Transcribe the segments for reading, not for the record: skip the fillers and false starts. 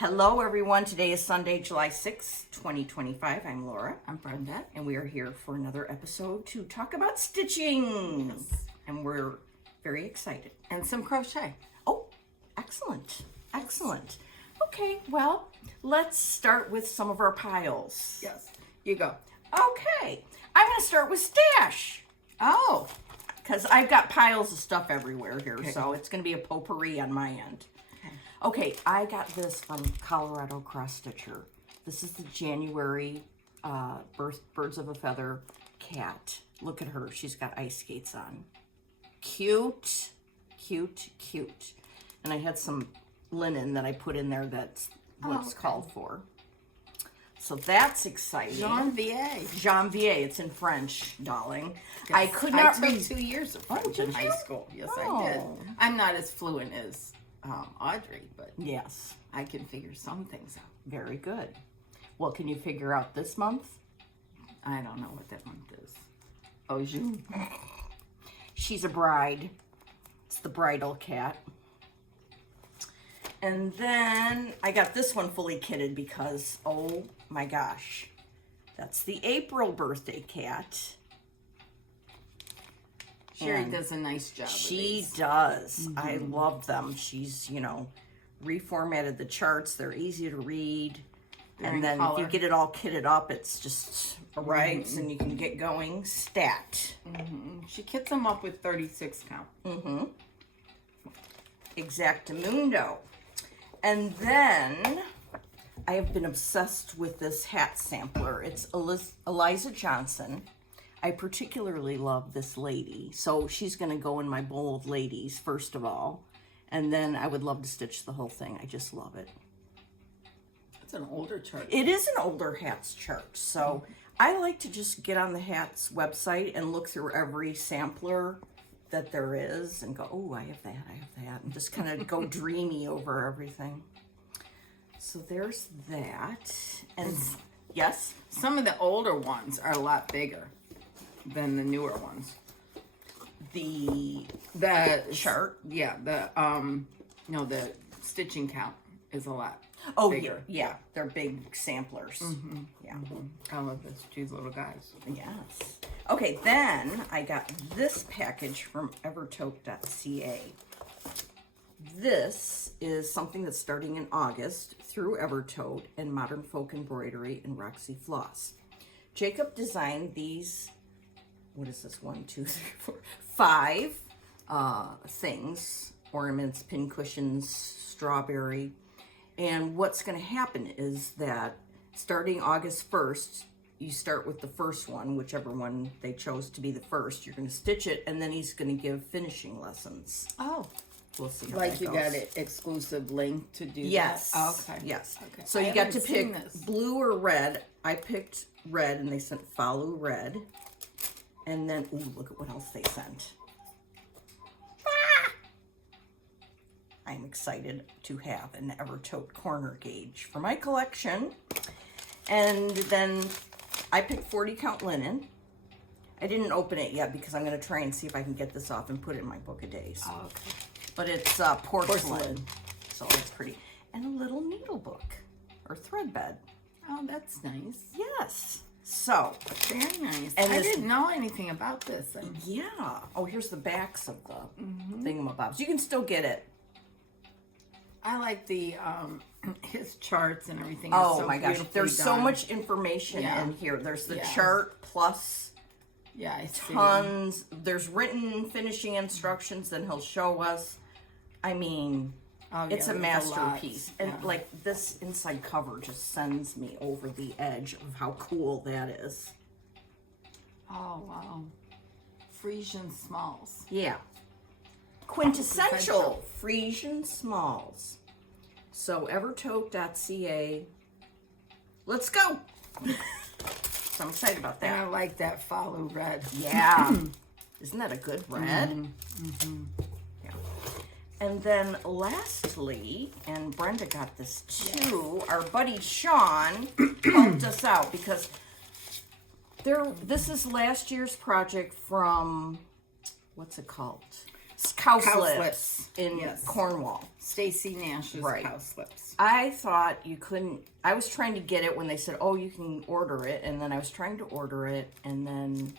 Hello, everyone. Today is Sunday, July 6th, 2025. I'm Laura. I'm Brenda. And we are here for another episode to talk about stitching. Yes. And we're very excited. And some crochet. Oh, excellent. Excellent. Okay, well, let's start with some of our piles. Yes. You go. Okay. I'm going to start with stash. Oh. Because I've got piles of stuff everywhere here, Okay. so it's going to be a potpourri on my end. Okay, I got this from Colorado Cross Stitcher. This is the January Birds of a Feather cat. Look at her. She's got ice skates on. Cute, cute, cute. And I had some linen that I put in there that's what it's called for. So that's exciting. Janvier. Janvier. It's in French, darling. Yes. I could not I took 2 years of French in high school. Yes, I did. I'm not as fluent as Audrey, but yes, I can figure some things out. Very good. Well, can you figure out this month? I don't know what that month is. Oh, June. She's a bride. It's the bridal cat. And then I got this one fully kitted because, oh my gosh, that's the April birthday cat. Sherry does a nice job. She does. I love them. She's, reformatted the charts. They're easy to read. They're and then color. if you get it all kitted up, it's just arrives and you can get going. Stat. She kits them up with 36 count. Exactamundo. And then I have been obsessed with this hat sampler. It's Eliza Johnson. I particularly love this lady. So she's going to go in my bowl of ladies, first of all. And then I would love to stitch the whole thing. I just love it. It's an older chart. It is an older hats chart. So I like to just get on the hats website and look through every sampler that there is and go, oh, I have that, and just kind of go dreamy over everything. So there's that. And yes? Some of the older ones are a lot bigger than the newer ones. The chart? Yeah, the stitching count is a lot bigger. Yeah, they're big samplers. Yeah. I love this. These little guys. Yes. Okay, then I got this package from Evertote.ca. This is something that's starting in August through Evertote and Modern Folk Embroidery and Roxy Floss. Jacob designed these, what is this, 1, 2, 3, 4, 5 things, ornaments, pin cushions, strawberry. And what's going to happen is that starting August 1st, you start with the first one, whichever one they chose to be the first. You're going to stitch it, and then he's going to give finishing lessons. Oh. We'll see how Like that you goes. got an exclusive link to do Yes. that? Okay. Yes. Okay. So I you got to haven't seen pick this. blue or red. I picked red, and they sent follow red. And then, ooh, look at what else they sent. I'm excited to have an Evertote corner gauge for my collection. And then I picked 40 count linen. I didn't open it yet because I'm going to try and see if I can get this off and put it in my book of days. Oh, okay. But it's porcelain, so it's pretty. And a little needle book or thread bed. Oh, that's nice. Yes. So, Very nice. And I this- didn't know anything about this. yeah. Oh, here's the backs of the thingamabobs. You can still get it. I like the his charts and everything. Oh is so my gosh, beautifully there's so done. much information Yeah. in here. There's the Yeah. chart plus Yeah, I see. tons. There's written finishing instructions. Then he'll show us. I mean, Oh, it's yeah, a there's lot. masterpiece. And Yeah. like this inside cover just sends me over the edge of how cool that is. Oh wow, Frisian smalls. Yeah. Quintessential Frisian smalls. So Evertote.ca. Let's go. So I'm excited about And I that. like that follow red. Yeah. Isn't that a good red? Yeah. And then lastly, and Brenda got this too, our buddy Sean helped us out because this is last year's project from, what's it called? cous Cous lips in Yes. Cornwall. Stacy Nash's Right. cous lips. I thought you couldn't. I was trying to get it when they said, "Oh, you can order it," and then I was trying to order it, and then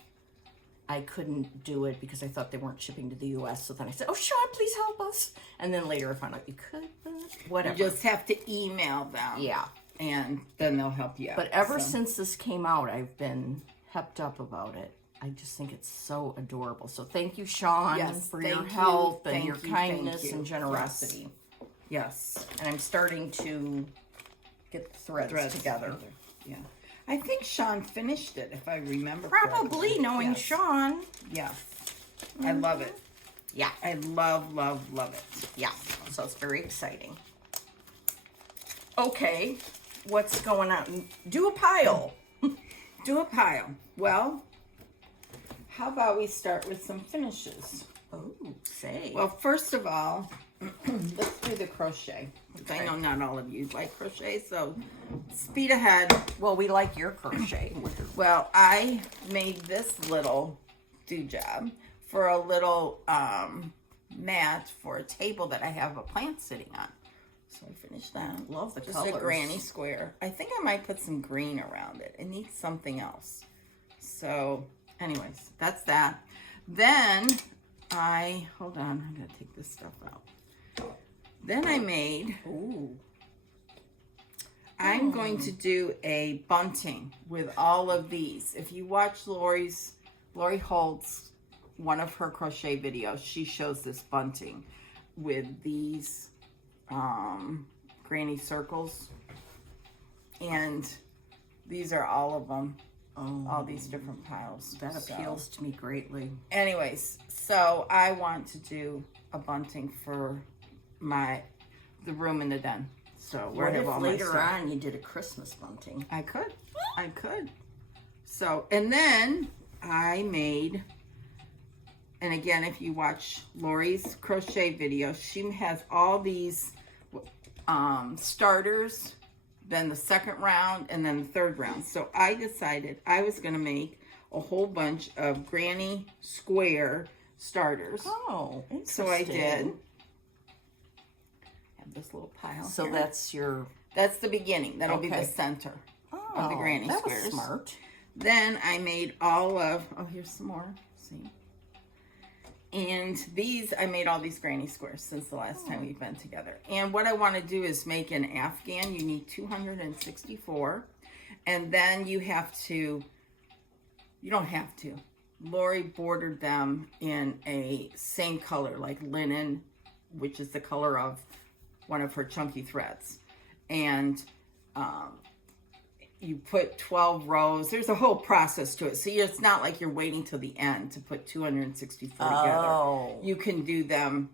I couldn't do it because I thought they weren't shipping to the U.S. So then I said, "Oh, Sean, please help us." And then later I found out you could, but whatever. You just have to email them. Yeah. And then they'll help you out. But ever since this came out, I've been hepped up about it. I just think it's so adorable. So thank you, Sean, for your help and your kindness and generosity. Yes. And I'm starting to get the threads together. Yeah. I think Sean finished it, if I remember Probably, correctly. knowing Sean. Yeah. I love it. Yeah. I love, love, love it. Yeah. So it's very exciting. Okay. What's going on? Do a pile. Do a pile. Well, how about we start with some finishes? Oh, say. Well, first of all, let's do the crochet. Okay. I know not all of you like crochet, so speed ahead. Well, we like your crochet. Well, I made this little doojab for a little mat for a table that I have a plant sitting on. So I finished that. Love the Just colors. a granny square. I think I might put some green around it. It needs something else. So, anyways, that's that. Then hold on, I'm gonna take this stuff out. Then I made, I'm going to do a bunting with all of these. If you watch Lori Holt's, one of her crochet videos, she shows this bunting with these granny circles, and these are all of them. All these different piles. That appeals to me greatly. Anyways, so I want to do a bunting for the room in the den. So where What I have if all my later stuff. on you did a Christmas bunting? I could. So, and then I made, and again, if you watch Lori's crochet video, she has all these starters, then the second round, and then the third round. So I decided I was going to make a whole bunch of granny square starters. Oh, interesting. So I did. Have this little pile. So here. that's the beginning. That'll be the center of the granny that squares. was smart. Then I made all of, here's some more. See? And these, I made all these granny squares since the last time we've been together. And what I want to do is make an Afghan. You need 264. And then you don't have to. Lori bordered them in a same color, like linen, which is the color of one of her chunky threads. And you put 12 rows. There's a whole process to it. So it's not like you're waiting till the end to put 264 together. You can do them,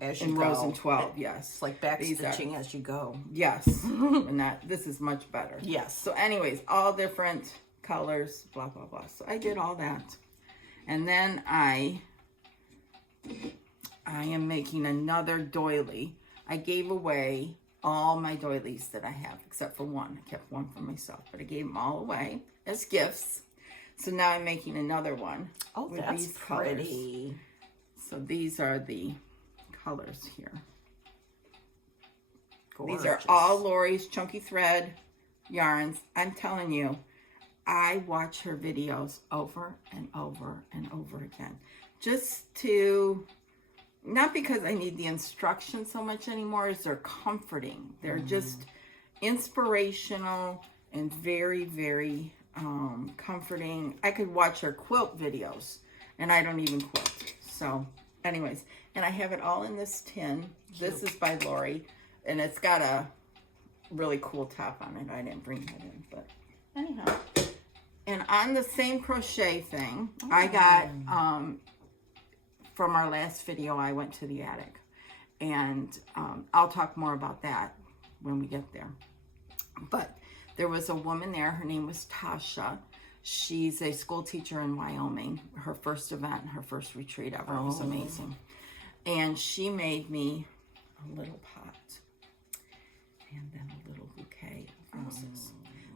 As in you rows go. and 12. Yes. It's like backstitching as you go. Yes. And this is much better. Yes. So anyways, all different colors, blah, blah, blah. So I did all that. And then I am making another doily. I gave away all my doilies that I have, except for one. I kept one for myself, but I gave them all away as gifts. So now I'm making another one. Oh, with that's these pretty. Colors. So these are the colors here. Gorgeous. These are all Lori's chunky thread yarns. I'm telling you, I watch her videos over and over and over again. Just to, not because I need the instruction so much anymore, as they're comforting. They're just inspirational and very, very comforting. I could watch her quilt videos, and I don't even quilt. So, anyways, and I have it all in this tin. This is by Lori, and it's got a really cool top on it. I didn't bring that in, but anyhow. And on the same crochet thing, I got, from our last video, I went to the attic. And I'll talk more about that when we get there. But there was a woman there. Her name was Tasha. She's a school teacher in Wyoming. Her first event, her first retreat ever. It was amazing. And she made me a little pot. And then a little bouquet of roses.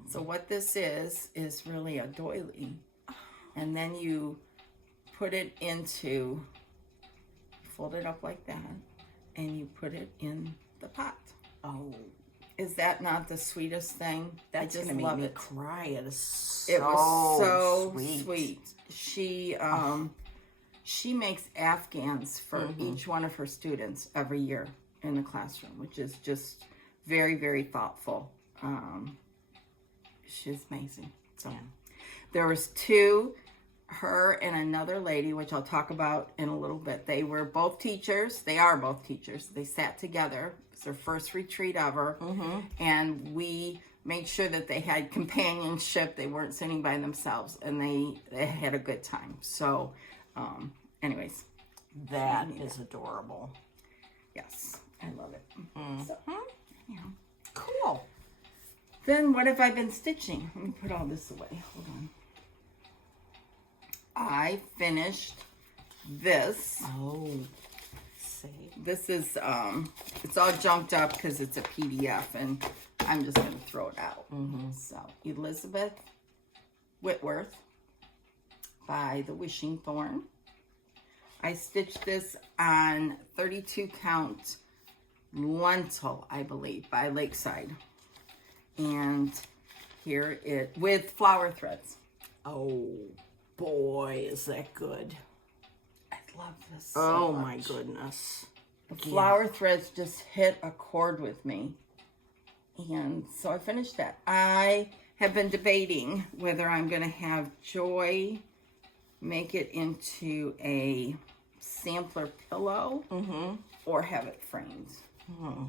So what this is really a doily. And then you put it into fold it up like that, and you put it in the pot. Oh, is that not the sweetest thing? That's gonna make me cry. It is so it was so sweet. She makes Afghans for each one of her students every year in the classroom, which is just very, very thoughtful. She's amazing. So there was two, her and another lady, which I'll talk about in a little bit. They were both teachers. They are both teachers. They sat together. It's their first retreat ever. And we made sure that they had companionship. They weren't sitting by themselves, and they had a good time. So, anyways. That is adorable. Yes, I love it. So, yeah. Cool. Then what have I been stitching? Let me put all this away. Hold on. I finished this. Oh, see. This is, it's all junked up because it's a PDF, and I'm just going to throw it out. So, Elizabeth Whitworth by The Wishing Thorn. I stitched this on 32 count lentil, I believe, by Lakeside. And here it, with flower threads. Oh, boy, is that good. I love this so much. My goodness. The flower threads just hit a chord with me. And so I finished that. I have been debating whether I'm going to have Joy make it into a sampler pillow or have it framed.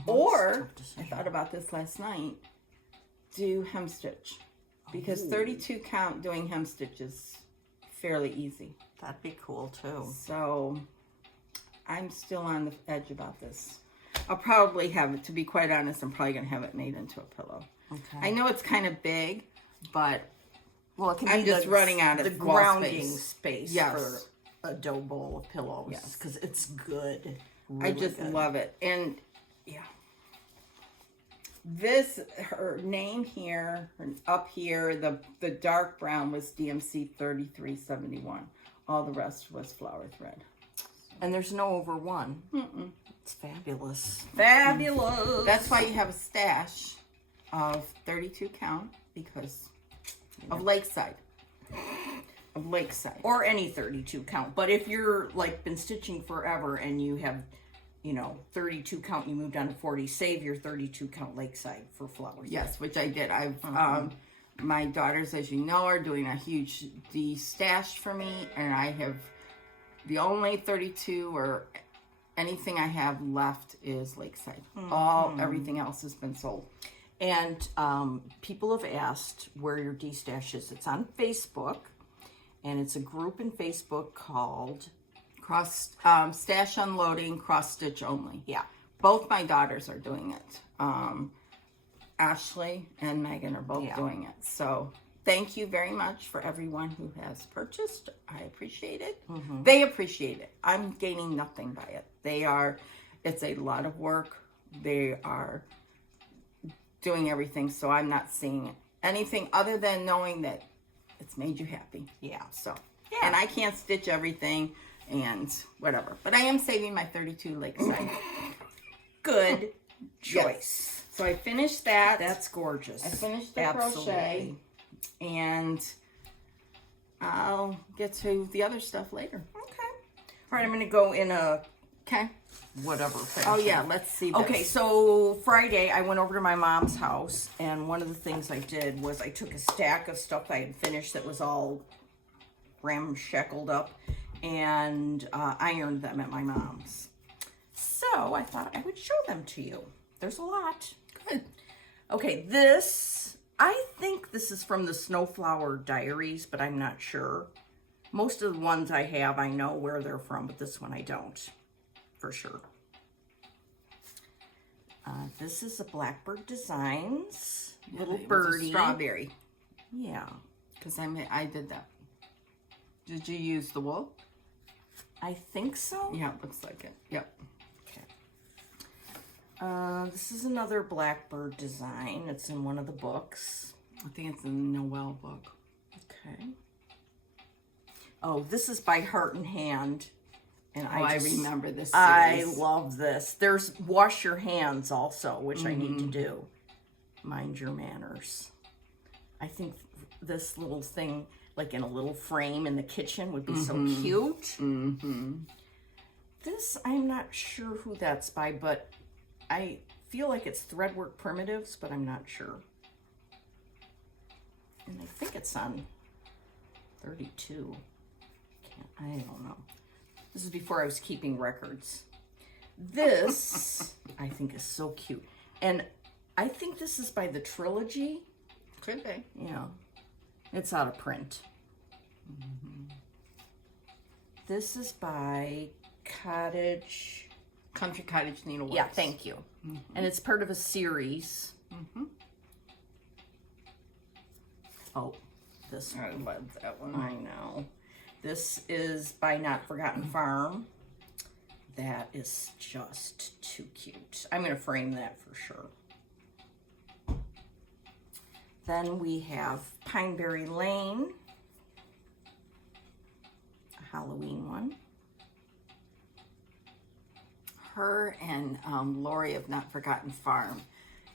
Or, I thought about this last night, do hem stitch. Because 32 count doing hem stitch is fairly easy. That'd be cool too. So, I'm still on the edge about this. I'll probably have it, to be quite honest, I'm probably going to have it made into a pillow. Okay. I know it's kind of big, but well, it can I'm be just running out of the grounding space for a dough bowl of pillows. Yes. Because it's good. Really I just love it. And, yeah. This, her name here, up here, the dark brown was DMC 3371. All the rest was flower thread. And there's no over one. It's fabulous. Fabulous. That's why you have a stash of 32 count, because of Lakeside. Of Lakeside. Or any 32 count. But if you're like been stitching forever and you have, 32 count, you moved on to 40, save your 32 count Lakeside for flowers. Yes, which I did. I've my daughters, as you know, are doing a huge de-stash for me, and I have the only 32 or anything I have left is Lakeside. Everything else has been sold. And people have asked where your de-stash is. It's on Facebook, and it's a group in Facebook called Stash Unloading Cross Stitch Only. Yeah. Both my daughters are doing it. Ashley and Megan are both doing it. So thank you very much for everyone who has purchased. I appreciate it. They appreciate it. I'm gaining nothing by it. It's a lot of work. They are doing everything, so I'm not seeing anything other than knowing that it's made you happy. Yeah. So, and I can't stitch everything and whatever, but I am saving my 32 Lakeside. Good choice. Yes. So I finished that. That's gorgeous. I finished the crochet, and I'll get to the other stuff later. Okay. All right, I'm going to go in a whatever fashion. Oh yeah, let's see this. Okay, so Friday I went over to my mom's house, and one of the things I did was I took a stack of stuff I had finished that was all ramshackled up, and ironed them at my mom's. So I thought I would show them to you. There's a lot. Good. Okay, I think this is from the Snowflower Diaries, but I'm not sure. Most of the ones I have, I know where they're from, but this one I don't, for sure. This is a Blackbird Designs little birdie. Strawberry. Yeah. Because I did that. Did you use the wool? I think so. Yeah, it looks like it. Yep. This is another Blackbird design. It's in one of the books. I think it's in the Noel book. Okay. Oh, this is by Heart and Hand. And I remember this series. I love this. There's Wash Your Hands also, which I need to do. Mind Your Manners. I think this little thing, like in a little frame in the kitchen, would be so cute. This, I'm not sure who that's by, but I feel like it's Threadwork Primitives, but I'm not sure. And I think it's on 32. I don't know. This is before I was keeping records. This, I think, is so cute. And I think this is by the Trilogy. Could be. Yeah. It's out of print. This is by Country Cottage Needleworks. Yeah, thank you. And it's part of a series. Oh, this one. I love that one. I know. This is by Not Forgotten Farm. That is just too cute. I'm going to frame that for sure. Then we have Pineberry Lane, a Halloween one. Her and Lori of Not Forgotten Farm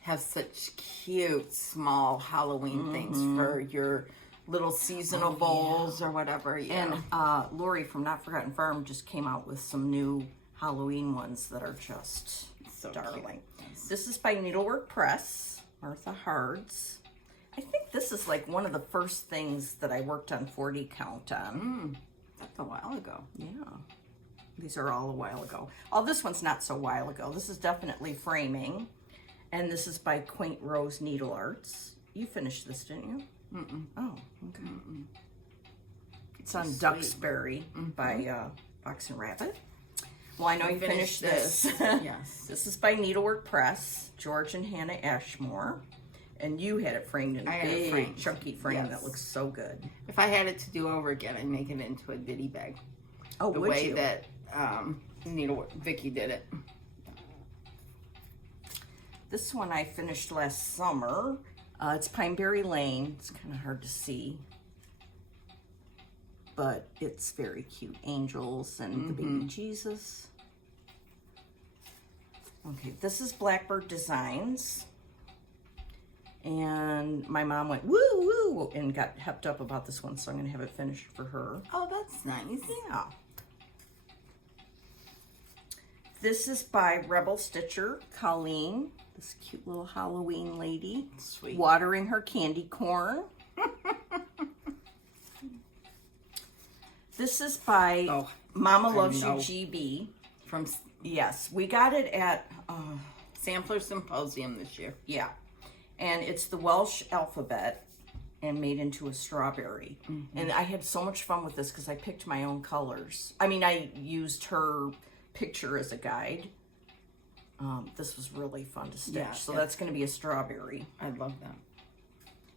have such cute small Halloween things for your little seasonal bowls or whatever. Yeah. And Lori from Not Forgotten Farm just came out with some new Halloween ones that are just So darling. cute. This is by Needlework Press, Martha Hards. I think this is like one of the first things that I worked on 40 count on. That's a while ago. Yeah. These are all a while ago. Oh, this one's not so while ago. This is definitely framing. And this is by Quaint Rose Needle Arts. You finished this, didn't you? Oh, okay. It's on Duxbury by Fox and Rabbit. Well, I know you finished this. Yes. This is by Needlework Press, George and Hannah Ashmore. And you had it framed in a big, chunky frame that looks so good. If I had it to do over again, I'd make it into a ditty bag. Oh, the would way you? that Vicky did it. This one I finished last summer. It's Pineberry Lane. It's kind of hard to see, but it's very cute. Angels and the baby Jesus. Okay, this is Blackbird Designs. And my mom went, woo, woo, and got hepped up about this one, so I'm going to have it finished for her. Oh, that's nice. Yeah. This is by Rebel Stitcher, Colleen, this cute little Halloween lady. Sweet. Watering her candy corn. This is by Mama Loves You GB. Yes, we got it at Sampler Symposium this year. Yeah. And it's the Welsh alphabet and made into a strawberry. And I had so much fun with this because I picked my own colors. I mean, I used her picture as a guide. This was really fun to stitch. Yeah, so that's going to be a strawberry. I love that.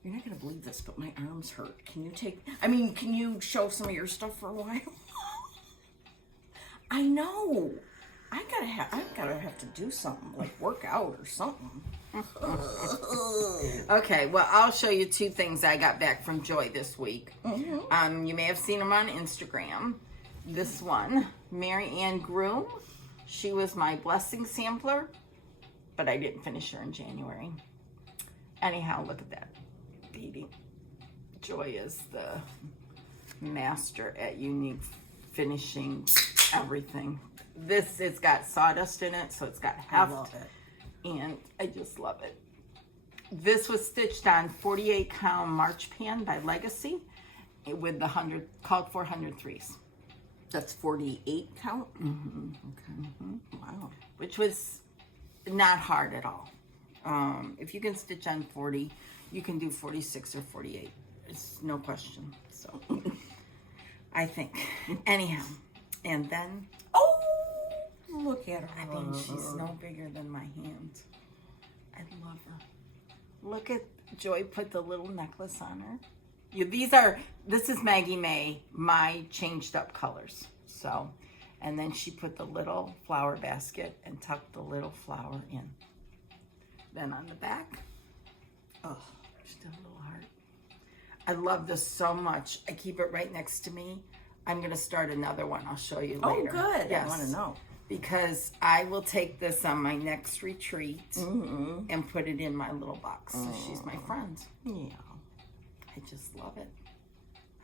You're not going to believe this, but my arms hurt. Can you show some of your stuff for a while? I know. I'm gonna have to do something, like work out or something. Okay, well, I'll show you two things I got back from Joy this week. You may have seen them on Instagram. This one, Mary Ann Groom. She was my blessing sampler, but I didn't finish her in January. Anyhow, look at that beauty. Joy is the master at unique finishing everything. It's got sawdust in it, so it's got heft. I love it. And I just love it. This was stitched on 48 count March Pan by Legacy with the called 403s. That's 48 count? Okay. Wow. Which was not hard at all. If you can stitch on 40, you can do 46 or 48. It's no question. So, I think. Anyhow, and then... Oh! Look at her. I mean, she's no bigger than my hand. I love her. Look at Joy put the little necklace on her. This is Maggie May, my changed up colors. So, and then she put the little flower basket and tucked the little flower in. Then on the back, just a little heart. I love this so much. I keep it right next to me. I'm going to start another one. I'll show you Oh, later. good. Yes. I want to know. Because I will take this on my next retreat and put it in my little box. So she's my friend. Yeah. I just love it.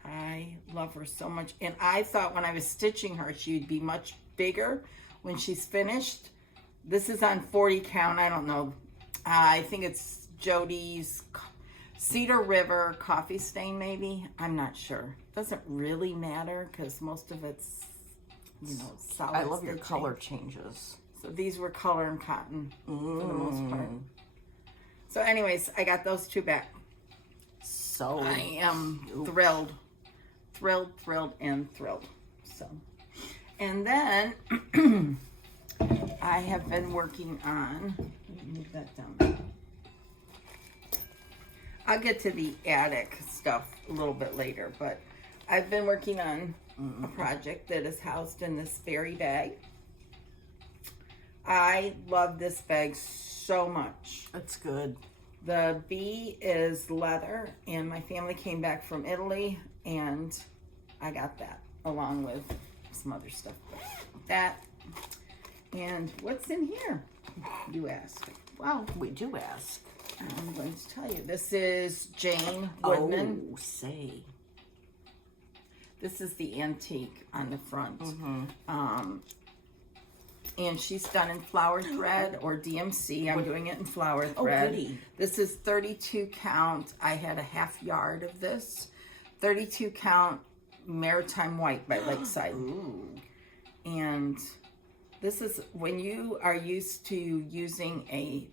I love her so much. And I thought when I was stitching her, she'd be much bigger when she's finished. This is on 40 count. I don't know. I think it's Jody's Cedar River coffee stain, maybe. I'm not sure. Doesn't really matter because most of it's, you know, solid. I love your stitching. color changes. So these were color and cotton for the most part. So anyways, I got those two back. So I am thrilled. Thrilled, and thrilled. So, and then I have been working on, move that down. I'll get to the attic stuff a little bit later, but I've been working on a project that is housed in this fairy bag. I love this bag so much. that's good. The bee is leather, and my family came back from Italy, and I got that along with some other stuff. That, and what's in here, you ask? Well, We do ask. I'm going to tell you. This is Jane Woodman. Oh, say. This is the antique on the front. And she's done in flower thread or DMC. I'm doing it in flower thread. goody. This is 32 count. I had a half yard of this. 32 count Maritime White by Lakeside. Ooh. And this is when you are used to using a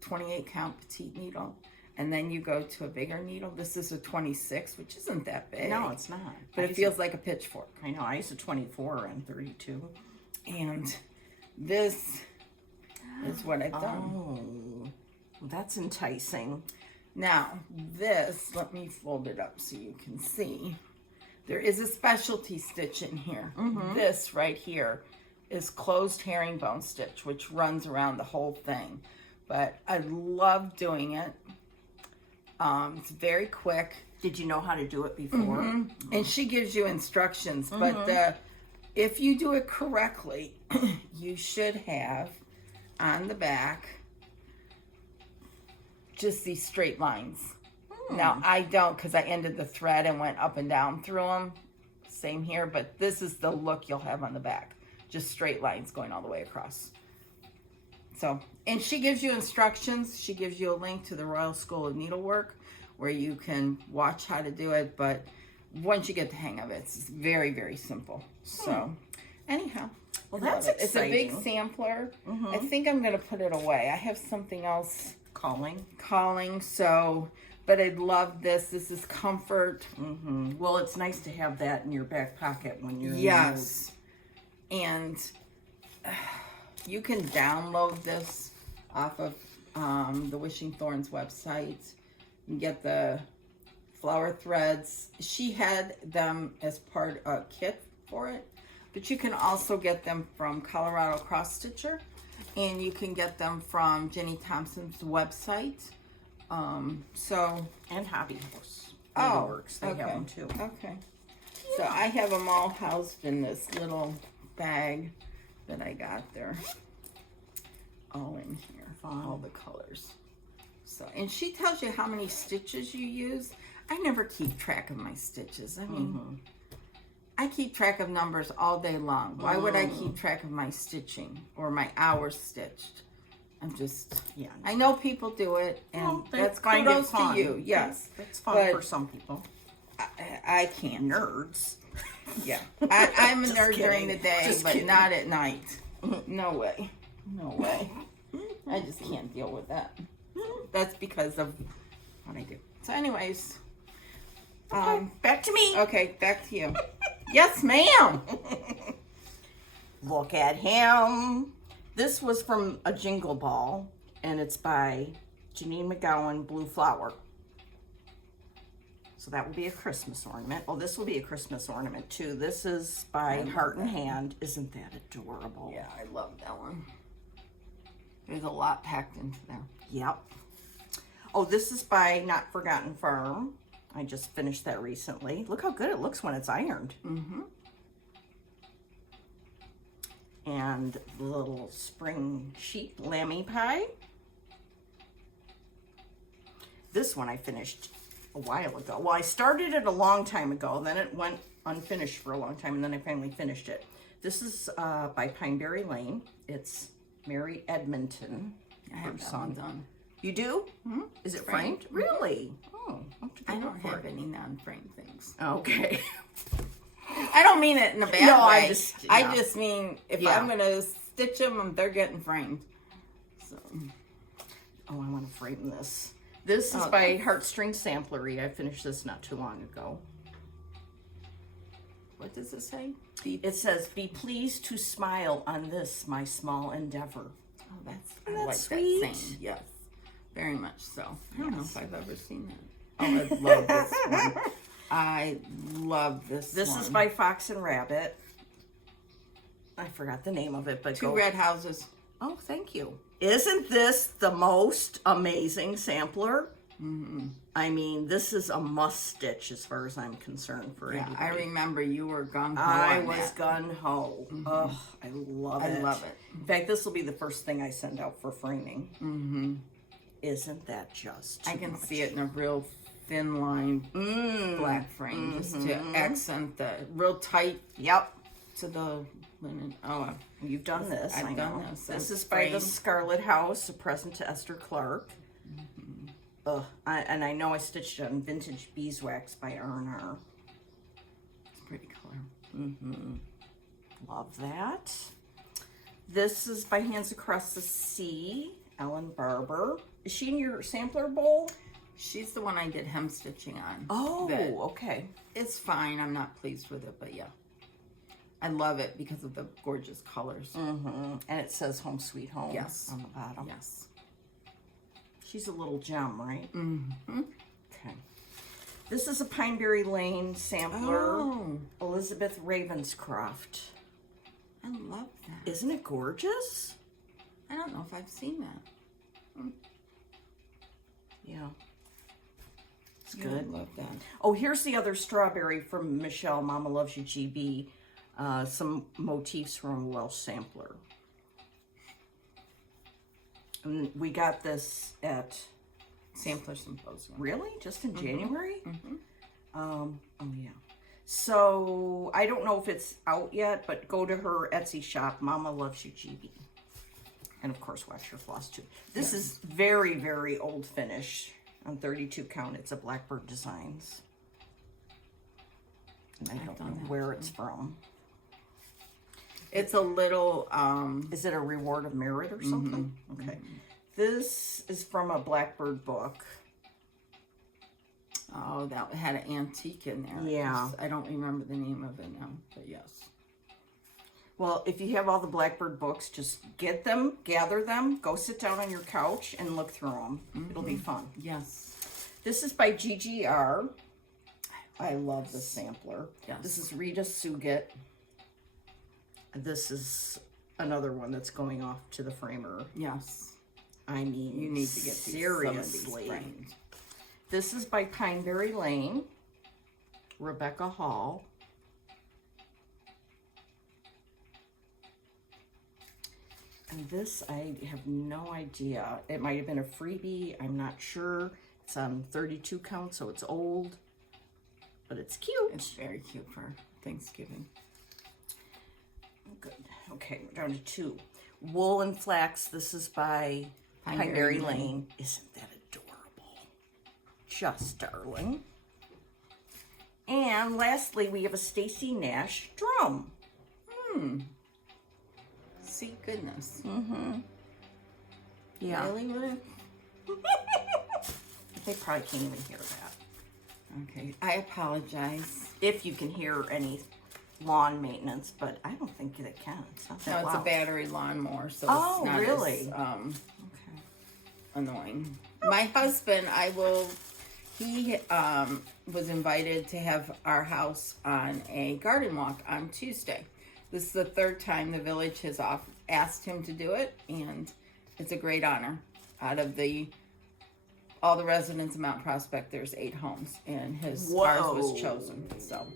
28 count petite needle and then you go to a bigger needle. This is a 26, which isn't that big. No, it's not. But it feels like a pitchfork. I know. I used a 24 and 32. And this is what I've done. Oh, that's enticing. Now, this, let me fold it up so you can see. There is a specialty stitch in here. This right here is closed herringbone stitch, which runs around the whole thing. But I love doing it. It's very quick. Did you know how to do it before? And she gives you instructions, but if you do it correctly, you should have on the back just these straight lines. Now, I don't because I ended the thread and went up and down through them. Same here, but this is the look you'll have on the back. Just straight lines going all the way across. So, and she gives you instructions. She gives you a link to the Royal School of Needlework where you can watch how to do it. But once you get the hang of it, it's very, very simple. So, anyhow. Well, that's It's a exciting. big sampler. I think I'm going to put it away. I have something else calling, so, but I love this. This is comfort. Well, it's nice to have that in your back pocket when you're Yes. And you can download this off of the Wishing Thorns website and get the flower threads. She had them as part of a kit for it, but you can also get them from Colorado Cross Stitcher, and you can get them from Jenny Thompson's website. and Hobby House. Oh, Works. They have them too. Okay. So I have them all housed in this little bag that I got there. All in here. All the colors. So, and she tells you how many stitches you use. I never keep track of my stitches. I mean, I keep track of numbers all day long. Why would I keep track of my stitching or my hours stitched? I'm just, I know people do it, and Well, they that's find it kudos to fun. you. Yes. That's fun But for some people. I can't. Nerds. Yeah. I'm a Just nerd during kidding. the day, Just but kidding. not at night. No way. No way. I just can't deal with that. That's because of what I do. So anyways. Back to me. Okay, back to you. Yes, ma'am. Look at him. This was from a Jingle Ball, and it's by Janine McGowan, Blue Flower. So that will be a Christmas ornament. Oh, this will be a Christmas ornament too. This is by Heart and Hand. Isn't that adorable? Yeah, I love that one. There's a lot packed into there. Yep. Oh, this is by Not Forgotten Farm. I just finished that recently. Look how good it looks when it's ironed. And the little spring sheep lammy pie. This one I finished a while ago. Well, I started it a long time ago, then it went unfinished for a long time, and then I finally finished it. This is by Pineberry Lane. It's Mary Edmonton. I have that one done. You do? Is it framed? Really? Oh, I don't have any non-framed things. Okay. I don't mean it in a bad way. I just mean if I'm going to stitch them, they're getting framed. So. Oh, I want to frame this. This is by Heartstring Samplery. I finished this not too long ago. What does it say? It says, "Be pleased to smile on this, my small endeavor." Oh, that's like sweet. That saying. Yes, very much so. I don't know if I've ever seen that. Oh, I love this one. I love this one. This is by Fox and Rabbit. I forgot the name of it, but Two Red Houses. Oh, thank you. Isn't this the most amazing sampler? I mean, this is a must stitch as far as I'm concerned for anybody. I remember you were gung ho. I was gung ho. Oh, I love it. I love it. In fact, this will be the first thing I send out for framing. Isn't that just I can see it in a real thin line black frame just to accent the real tight to the linen. Oh, you've done this. I've done this. This is by the Scarlet House, a present to Esther Clark. And I know I stitched it on Vintage Beeswax by R&R. It's pretty color. Love that. This is by Hands Across the Sea, Ellen Barber. Is she in your sampler bowl? She's the one I did hem stitching on. Oh, okay. It's fine. I'm not pleased with it, but yeah. I love it because of the gorgeous colors. And it says Home Sweet Home on the bottom. Yes. She's a little gem, right? Okay. This is a Pineberry Lane sampler. Oh. Elizabeth Ravenscroft. I love that. Isn't it gorgeous? I don't know if I've seen that. Yeah. It's good. I love that. Oh, here's the other strawberry from Michelle, Mama Loves You GB. Some motifs from a Welsh sampler. And we got this at Sampler Symposium. Really? Just in January? Oh, yeah. So, I don't know if it's out yet, but go to her Etsy shop, Mama Loves You GB. And, of course, watch your floss, too. This is very, very old finish. On 32 count, it's a Blackbird Designs. And I don't know where it's from. It's a little, Is it a Reward of Merit or something? Okay. This is from a Blackbird book. Oh, that had an antique in there. Yeah. I don't remember the name of it now, but yes. Well, if you have all the Blackbird books, just get them, gather them, go sit down on your couch and look through them. It'll be fun. Yes. This is by GGR. I love this sampler. Yes. This is Rita Suget. This is another one that's going off to the framer. Yes. I mean, you need to get seriously. framed. This is by Pineberry Lane, Rebecca Hall. And this, I have no idea. It might have been a freebie. I'm not sure. It's on 32 count, so it's old. But it's cute. It's very cute for Thanksgiving. Good. Okay, we're down to 2. Wool and Flax. This is by Pineberry Lane. Isn't that adorable? Just darling. And lastly, we have a Stacy Nash drum. See, goodness. Yeah. Really? They probably can't even hear that. Okay, I apologize. If you can hear any lawn maintenance, but I don't think they can. It's not that No, it's loud. a battery lawnmower, so Oh, it's not really? as annoying. My husband, he was invited to have our house on a garden walk on Tuesday. This is the 3rd time the village has asked him to do it, and it's a great honor. Out of the all the residents of Mount Prospect, there's 8 homes, and ours was chosen. So,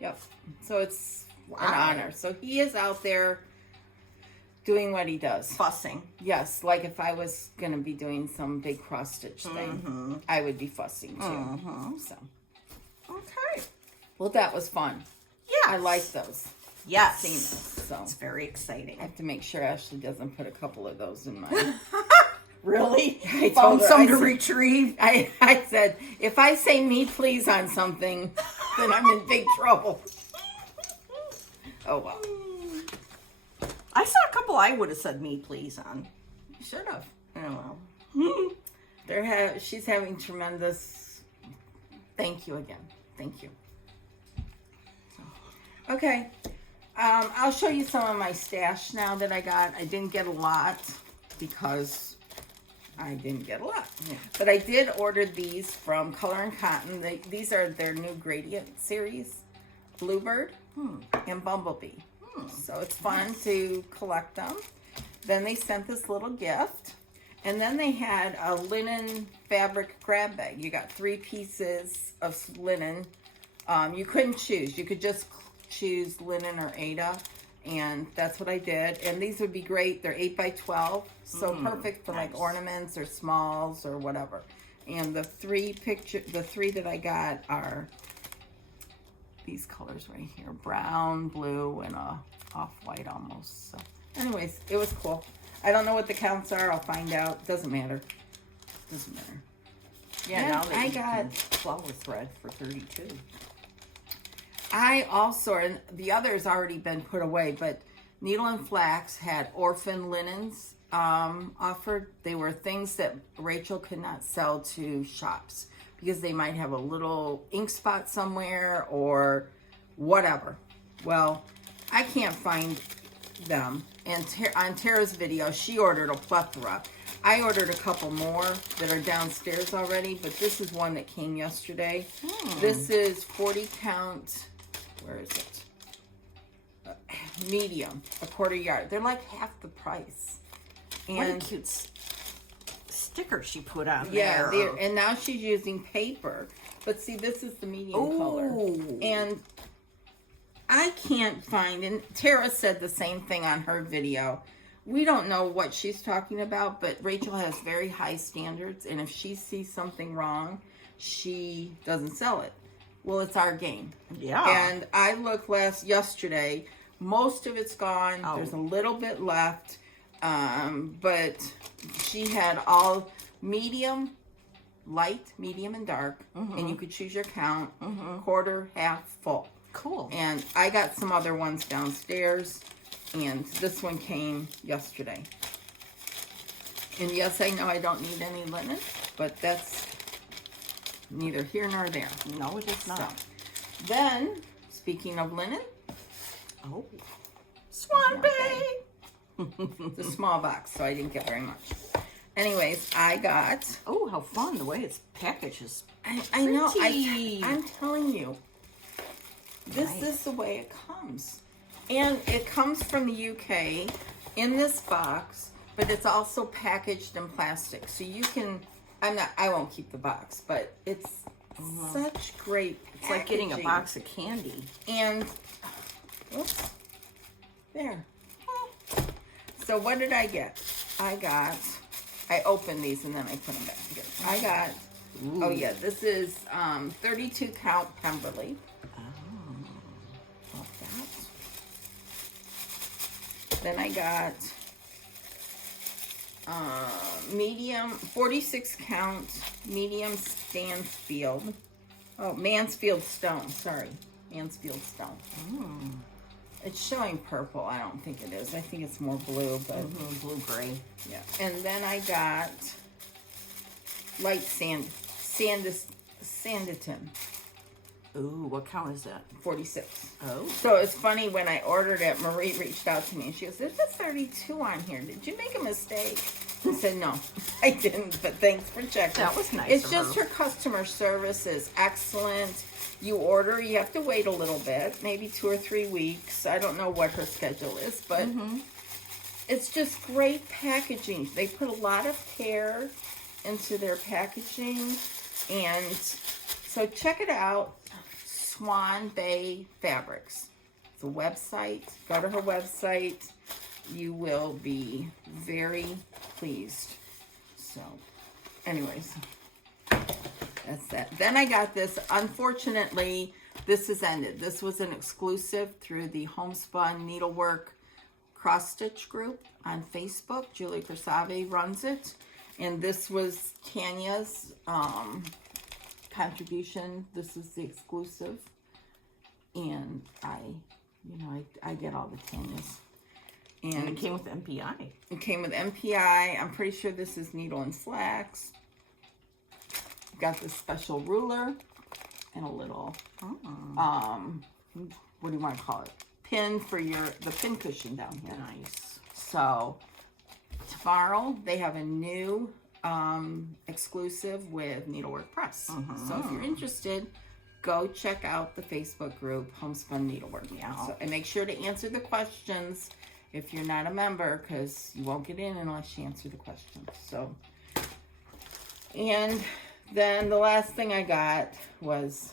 yep. So it's an honor. So he is out there doing what he does. Fussing. Yes, like if I was going to be doing some big cross-stitch thing, I would be fussing too. So, okay. Well, that was fun. Yeah. I like those. Yes. Seen those, so it's very exciting. I have to make sure Ashley doesn't put a couple of those in mine. Really? I Found told her, some to retrieve. I said, if I say me please on something, then I'm in big trouble. Oh, well. I saw a couple I would have said me please on. You should have. Oh, well. She's having tremendous... Thank you again. Thank you. So, okay. I'll show you some of my stash now that I got. I didn't get a lot because I didn't get a lot. Yeah. But I did order these from Color and Cotton. These are their new gradient series. Bluebird and Bumblebee. So it's fun to collect them. Then they sent this little gift. And then they had a linen fabric grab bag. You got 3 pieces of linen. You couldn't choose. You could just choose linen or Aida. And that's what I did. And these would be great. They're 8 by 12. So perfect for like ornaments or smalls or whatever. And the 3 that I got are these colors right here, brown, blue, and a off-white almost. So anyways, it was cool. I don't know what the counts are. I'll find out. Doesn't matter. Doesn't matter. Yeah, now I got flower thread for 32. I also, and the other's already been put away, but Needle and Flax had orphan linens offered. They were things that Rachel could not sell to shops because they might have a little ink spot somewhere or whatever. Well, I can't find them. And on Tara's video, she ordered a plethora. I ordered a couple more that are downstairs already, but this is one that came yesterday. This is 40 count, where is it? Medium, a quarter yard. They're like half the price. And what a cute sticker she put on there. Yeah, and now she's using paper. But see, this is the medium color. And I can't find, and Tara said the same thing on her video. We don't know what she's talking about, but Rachel has very high standards, and if she sees something wrong, she doesn't sell it. Well, it's our game. Yeah. And I looked yesterday, most of it's gone. There's a little bit left, but she had all medium, light, medium, and dark, and you could choose your count, quarter, half, full. Cool. And I got some other ones downstairs, and this one came yesterday. And yes, I know I don't need any linen, but that's neither here nor there. No, it is not. So, then, speaking of linen, Swan Bay. It's a small box, so I didn't get very much. Anyways, I got... Oh, how fun. The way it's packaged is I know. pretty. I'm telling you. This is the way it comes. And it comes from the UK in this box, but it's also packaged in plastic. So you can, I won't keep the box, but it's such great packaging. It's like getting a box of candy. And, oops, there. So what did I get? I opened these and then I put them back together. I got, oh yeah, this is 32 count Pemberley. Then I got medium, 46 count, medium Stansfield. Oh, Mansfield Stone, sorry. Mansfield Stone. It's showing purple. I don't think it is. I think it's more blue, but... blue-gray. Yeah. And then I got light Sanditon. Ooh, what count is that? 46. Oh. So it's funny, when I ordered it, Marie reached out to me and she goes, there's a 32 on here. Did you make a mistake? I said, no, I didn't, but thanks for checking. That was nice. It's just her customer service is excellent. You order, you have to wait a little bit, maybe 2 or 3 weeks. I don't know what her schedule is, but it's just great packaging. They put a lot of care into their packaging. And so check it out, Swan Bay Fabrics. It's a website. Go to her website. You will be very pleased. So, anyways, that's that. Then I got this. Unfortunately, this has ended. This was an exclusive through the Homespun Needlework Cross Stitch group on Facebook. Julie Persave runs it. And this was Tanya's contribution. This is the exclusive. And I get all the Tanya's. And it came with MPI. It came with MPI. I'm pretty sure this is needle and flax. Got this special ruler and a little, what do you want to call it? Pin for the pin cushion down here. Nice. So tomorrow they have a new exclusive with Needlework Press. So if you're interested, go check out the Facebook group Homespun Needlework. Yeah. So, and make sure to answer the questions if you're not a member, because you won't get in unless you answer the questions. So, and then the last thing I got was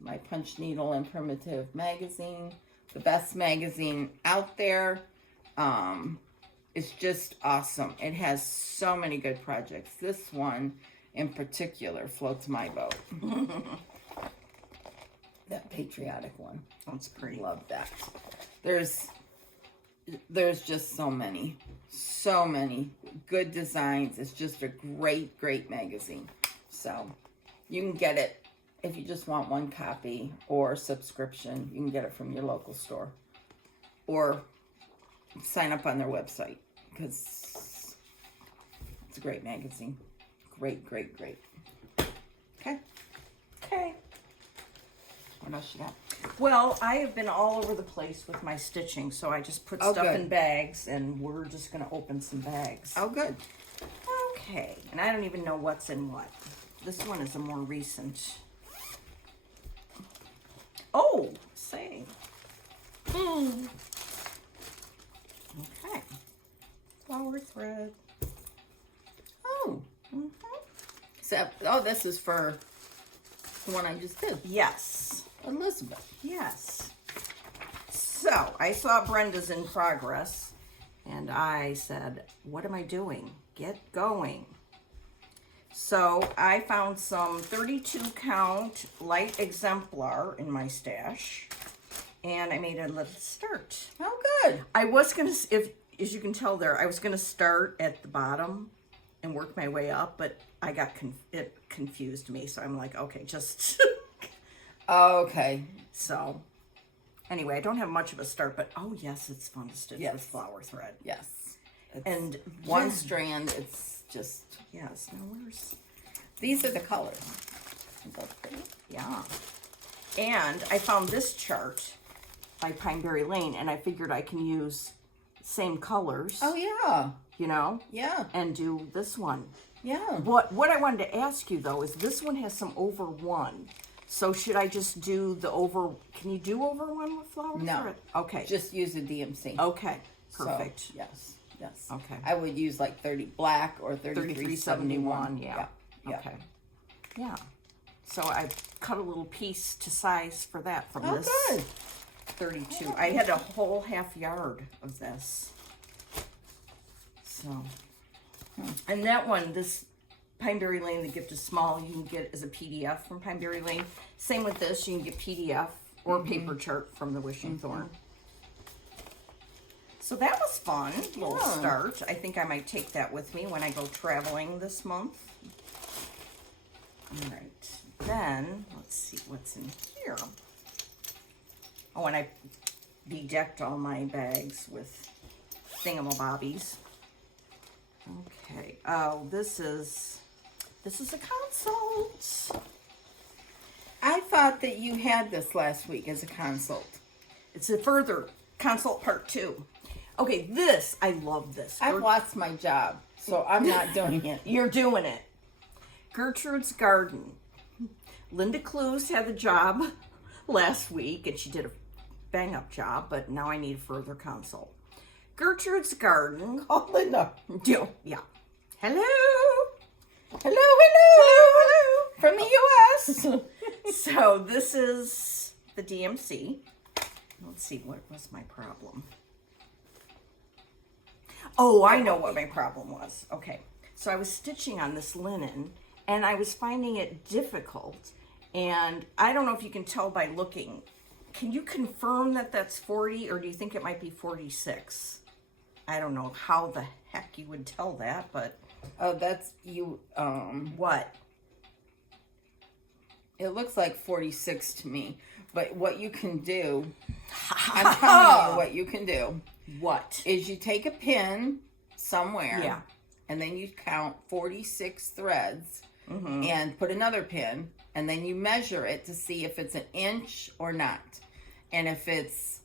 my Punch Needle and Primitive magazine, the best magazine out there. It's just awesome. It has so many good projects. This one in particular floats my boat. That patriotic one. That's pretty. Love that. There's just so many good designs. It's just a great magazine. So you can get it if you just want one copy or subscription. You can get it from your local store or sign up on their website because it's a great magazine. Great. Okay. What else you got? Well, I have been all over the place with my stitching, so I just put stuff in bags, and we're just going to open some bags. Oh, good. Okay, and I don't even know what's in what. This one is a more recent. Oh, say. Okay. Flower thread. Oh. This is for the one I just did. Yes. Elizabeth. Yes. So, I saw Brenda's in progress, and I said, what am I doing? Get going. So, I found some 32 count light exemplar in my stash, and I made a little start. Oh, good. I was going to, as you can tell there, I was going to start at the bottom and work my way up, but I got, it confused me, so I'm like, okay, just... Okay. So, anyway, I don't have much of a start, but oh yes, it's fun to stitch with flower thread. Yes. And one strand, it's just... Yes, now where's... These are the colors. Is that pretty? Yeah. And I found this chart by Pineberry Lane, and I figured I can use same colors. Oh, yeah. You know? Yeah. And do this one. Yeah. What I wanted to ask you, though, is this one has some over one. So should I just do the over... Can you do over one with flower thread? Okay. Just use a DMC. Okay. Perfect. So, yes. Okay. I would use like 30 black or 3371. Yeah. Okay. Yeah. So I cut a little piece to size for that from this. Good. 32. I had a whole half yard of this. So. And that one, this Pineberry Lane, the gift is small. You can get as a PDF from Pineberry Lane. Same with this. You can get PDF or paper chart from the Wishing Thorn. So that was fun. Little start. I think I might take that with me when I go traveling this month. All right. Then, let's see what's in here. Oh, and I bedecked all my bags with thingamabobbies. Okay. Oh, this is a consult. I thought that you had this last week as a consult. It's a further consult part 2. Okay, this, I love this. I've lost my job, so I'm not doing it. You're doing it. Gertrude's Garden. Linda Clues had the job last week, and she did a bang-up job, but now I need a further consult. Gertrude's Garden. Oh, Linda. Yeah. Hello. So this is the DMC. Let's see, what was my problem? Oh, I know what my problem was. Okay, so I was stitching on this linen, and I was finding it difficult, and I don't know if you can tell by looking. Can you confirm that that's 40, or do you think it might be 46? I don't know how the heck you would tell that, but... Oh, that's you, What? It looks like 46 to me. But what you can do, I'm telling you what you can do. What? Is you take a pin somewhere. Yeah. And then you count 46 threads. And put another pin. And then you measure it to see if it's an inch or not. And if it's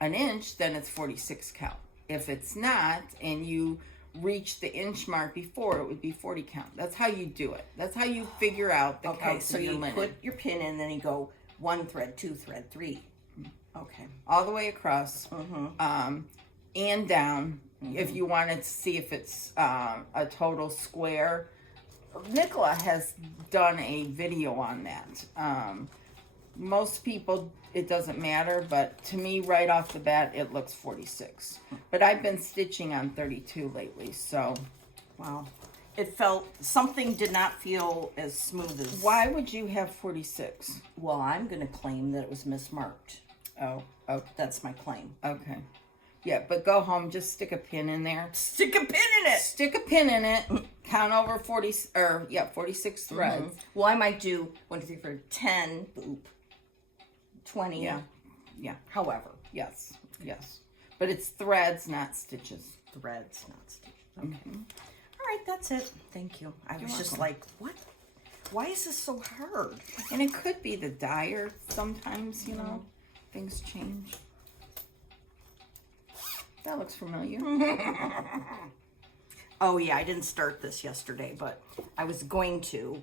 an inch, then it's 46 count. If it's not, and you reach the inch mark before, it would be 40 count. That's how you do it. That's how you figure out the counts so of your you linen. put your pin in, then you go 1 thread, 2 thread, 3. Okay. All the way across, and down. If you wanted to see if it's a total square. Nicola has done a video on that. Most people, it doesn't matter, but to me, right off the bat, it looks 46. But I've been stitching on 32 lately, so. Wow. It felt, something did not feel as smooth as... Why would you have 46? Well, I'm going to claim that it was mismarked. Oh, okay. That's my claim. Okay. Yeah, but go home, just stick a pin in there. Stick a pin in it! Stick a pin in it, count over 46 threads. Well, I might do 1, 2, 3, 4, 10, boop, 20. Yeah. However. Yes. But it's threads, not stitches. Threads, not stitches. Okay. All right, that's it. Thank you. I was just like, what? Why is this so hard? And it could be the dyer sometimes, you know, things change. That looks familiar. Oh, yeah, I didn't start this yesterday, but I was going to,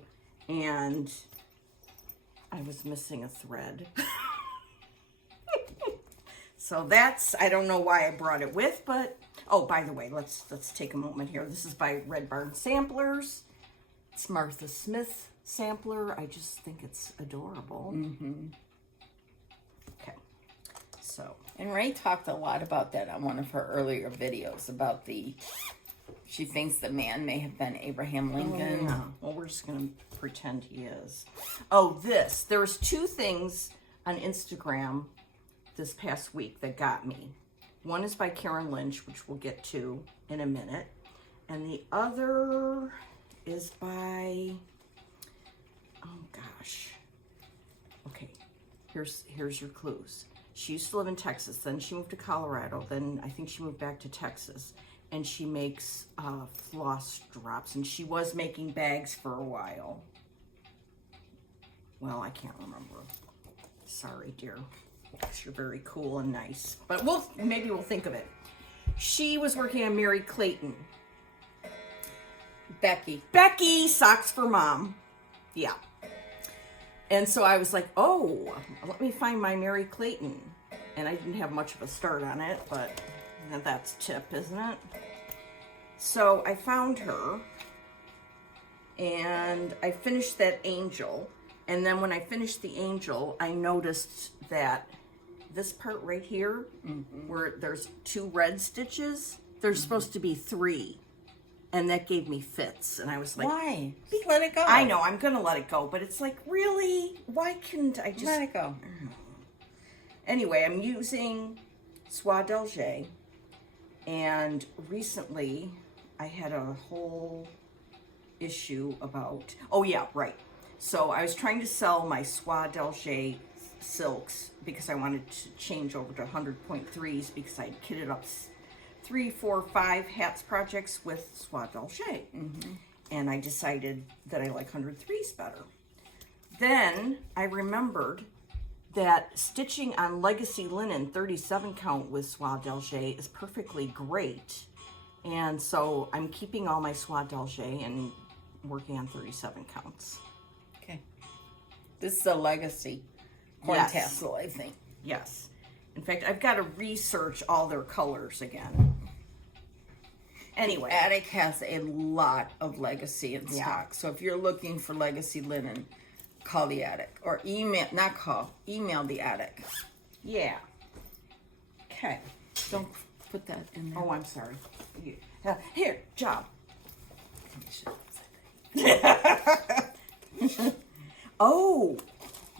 and I was missing a thread. So that's, I don't know why I brought it with, but, oh, by the way, let's take a moment here. This is by Red Barn Samplers. It's Martha Smith sampler. I just think it's adorable. Okay, so. And Ray talked a lot about that on one of her earlier videos about she thinks the man may have been Abraham Lincoln. Oh, well, we're just going to pretend he is. Oh, there was 2 things on Instagram this past week that got me. One is by Karen Lynch, which we'll get to in a minute. And the other is by, oh gosh. Okay, here's your clues. She used to live in Texas, then she moved to Colorado, then I think she moved back to Texas, and she makes floss drops, and she was making bags for a while. Well, I can't remember. Sorry, dear. You're very cool and nice, but maybe we'll think of it. She was working on Mary Clayton. Becky, Socks for Mom. Yeah. And so I was like, oh, let me find my Mary Clayton. And I didn't have much of a start on it, but that's tip, isn't it? So I found her, and I finished that angel. And then when I finished the angel, I noticed that this part right here, where there's 2 red stitches, there's supposed to be 3. And that gave me fits. And I was like, why? Just let it go. I know, I'm going to let it go. But it's like, really? Why couldn't I just... Let it go. Anyway, I'm using Soie d'Alger. And recently, I had a whole issue about... Oh, yeah, right. So I was trying to sell my Soie d'Alger silks because I wanted to change over to 100.3s because I'd kitted up 3, 4, 5 hats projects with Soie d'Alger. And I decided that I like 103s better. Then I remembered that stitching on legacy linen 37 count with Soie d'Alger is perfectly great. And so I'm keeping all my Soie d'Alger and working on 37 counts. Okay. This is a legacy horn tassel, I think. Yes. In fact, I've got to research all their colors again. Anyway. Attic has a lot of legacy in stock. So if you're looking for legacy linen, call the attic. Or email, not call, email the attic. Yeah. Okay. Don't put that in there. Oh, I'm sorry. Here, job. Oh,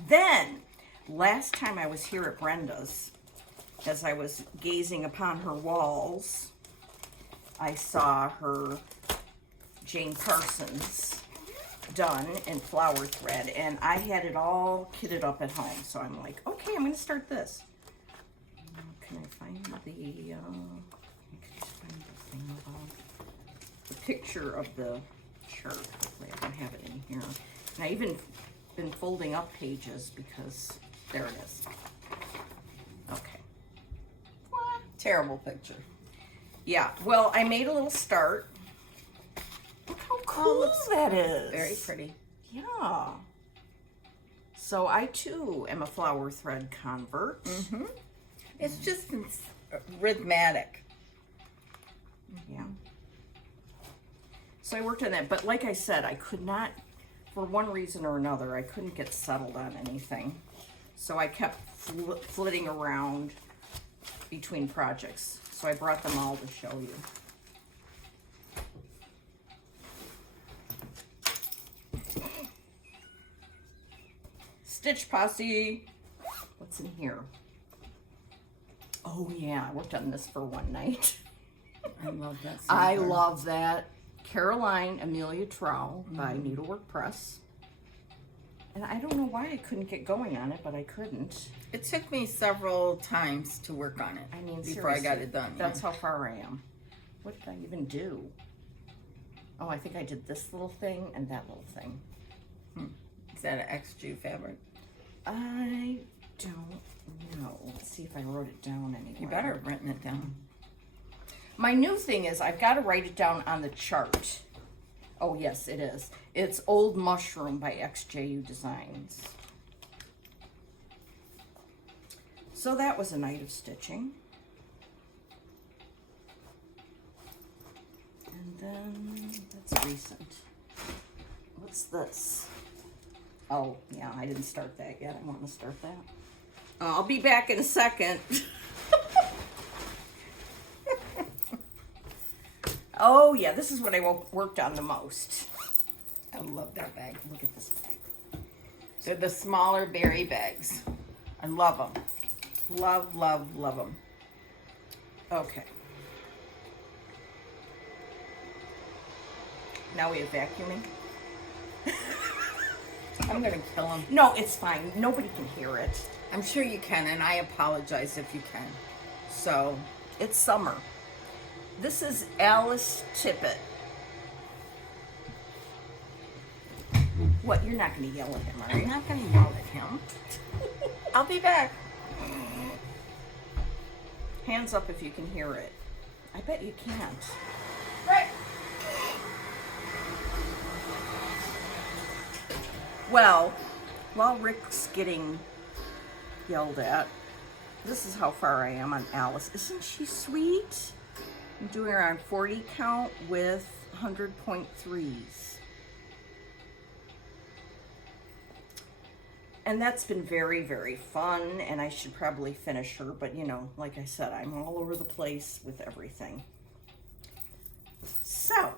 then last time I was here at Brenda's, as I was gazing upon her walls, I saw her Jane Parsons done in flower thread, and I had it all kitted up at home. So I'm like, okay, I'm going to start this. Can I find the thing about the picture of the chart? Hopefully I don't have it in here. And I even been folding up pages because there it is. Okay. What? Terrible picture. Yeah, well, I made a little start. Look how cool that is. Very pretty. Yeah. So I too am a flower thread convert. Mm-hmm. It's just rhythmic. Yeah. So I worked on that, but like I said, I could not, for one reason or another, I couldn't get settled on anything. So I kept flitting around between projects. So I brought them all to show you. Stitch Posse. What's in here? Oh yeah, I worked on this for one night. I love that. I love that. Caroline Amelia Trowell by Needlework Press. And I don't know why I couldn't get going on it, but I couldn't. It took me several times to work on it. I mean, before I got it done. That's how far I am. What did I even do? Oh, I think I did this little thing and that little thing. Is that an XG fabric? I don't know. Let's see if I wrote it down anywhere. You better have written it down. My new thing is I've got to write it down on the chart. Oh, yes, it is. It's Old Mushroom by XJU Designs. So that was a night of stitching. And then, that's recent. What's this? Oh, yeah, I didn't start that yet. I want to start that. I'll be back in a second. Oh, yeah, this is what I worked on the most. I love that bag. Look at this bag. They're the smaller berry bags. I love them. Love, love, love them. Okay. Now we have vacuuming. I'm going to kill them. No, it's fine. Nobody can hear it. I'm sure you can, and I apologize if you can. So, It's summer. This is Alice Tippett. What? You're not going to yell at him, are I'm you? not going to yell at him. I'll be back. Hands up if you can hear it. I bet you can't. Right. Well, while Rick's getting yelled at, this is how far I am on Alice. Isn't she sweet? I'm doing around 40 count with 100.3s. And that's been very, very fun, and I should probably finish her, but you know, like I said, I'm all over the place with everything. So,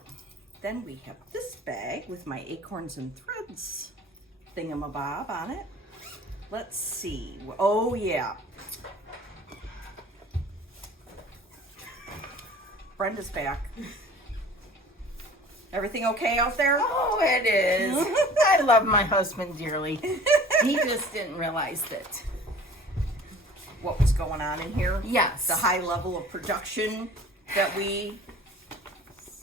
then we have this bag with my acorns and threads thingamabob on it. Let's see. Oh, yeah. Brenda's back. Everything okay out there? Oh, it is. I love my husband dearly. He just didn't realize that. What was going on in here? Yes. The high level of production that we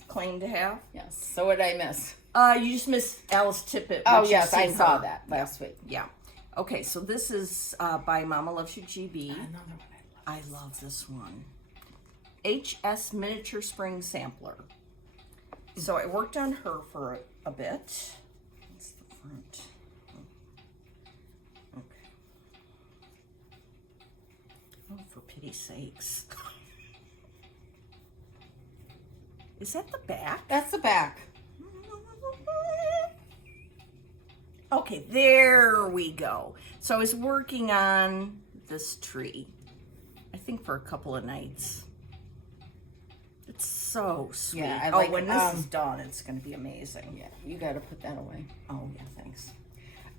claim to have. Yes. So what did I miss? You just missed Alice Tippett. Oh, which yes. you've I seen saw her. that last week. Yeah. Okay, so this is by Mama Loves You GB. Another one I love this one. HS Miniature Spring Sampler. So I worked on her for a bit. That's the front. Okay. Oh, for pity's sakes. Is that the back? That's the back. Oh, Okay, there we go. So I was working on this tree, I think for a couple of nights. It's so sweet. Yeah, I like when this is done, it's going to be amazing. Yeah, you got to put that away. Oh, yeah, thanks.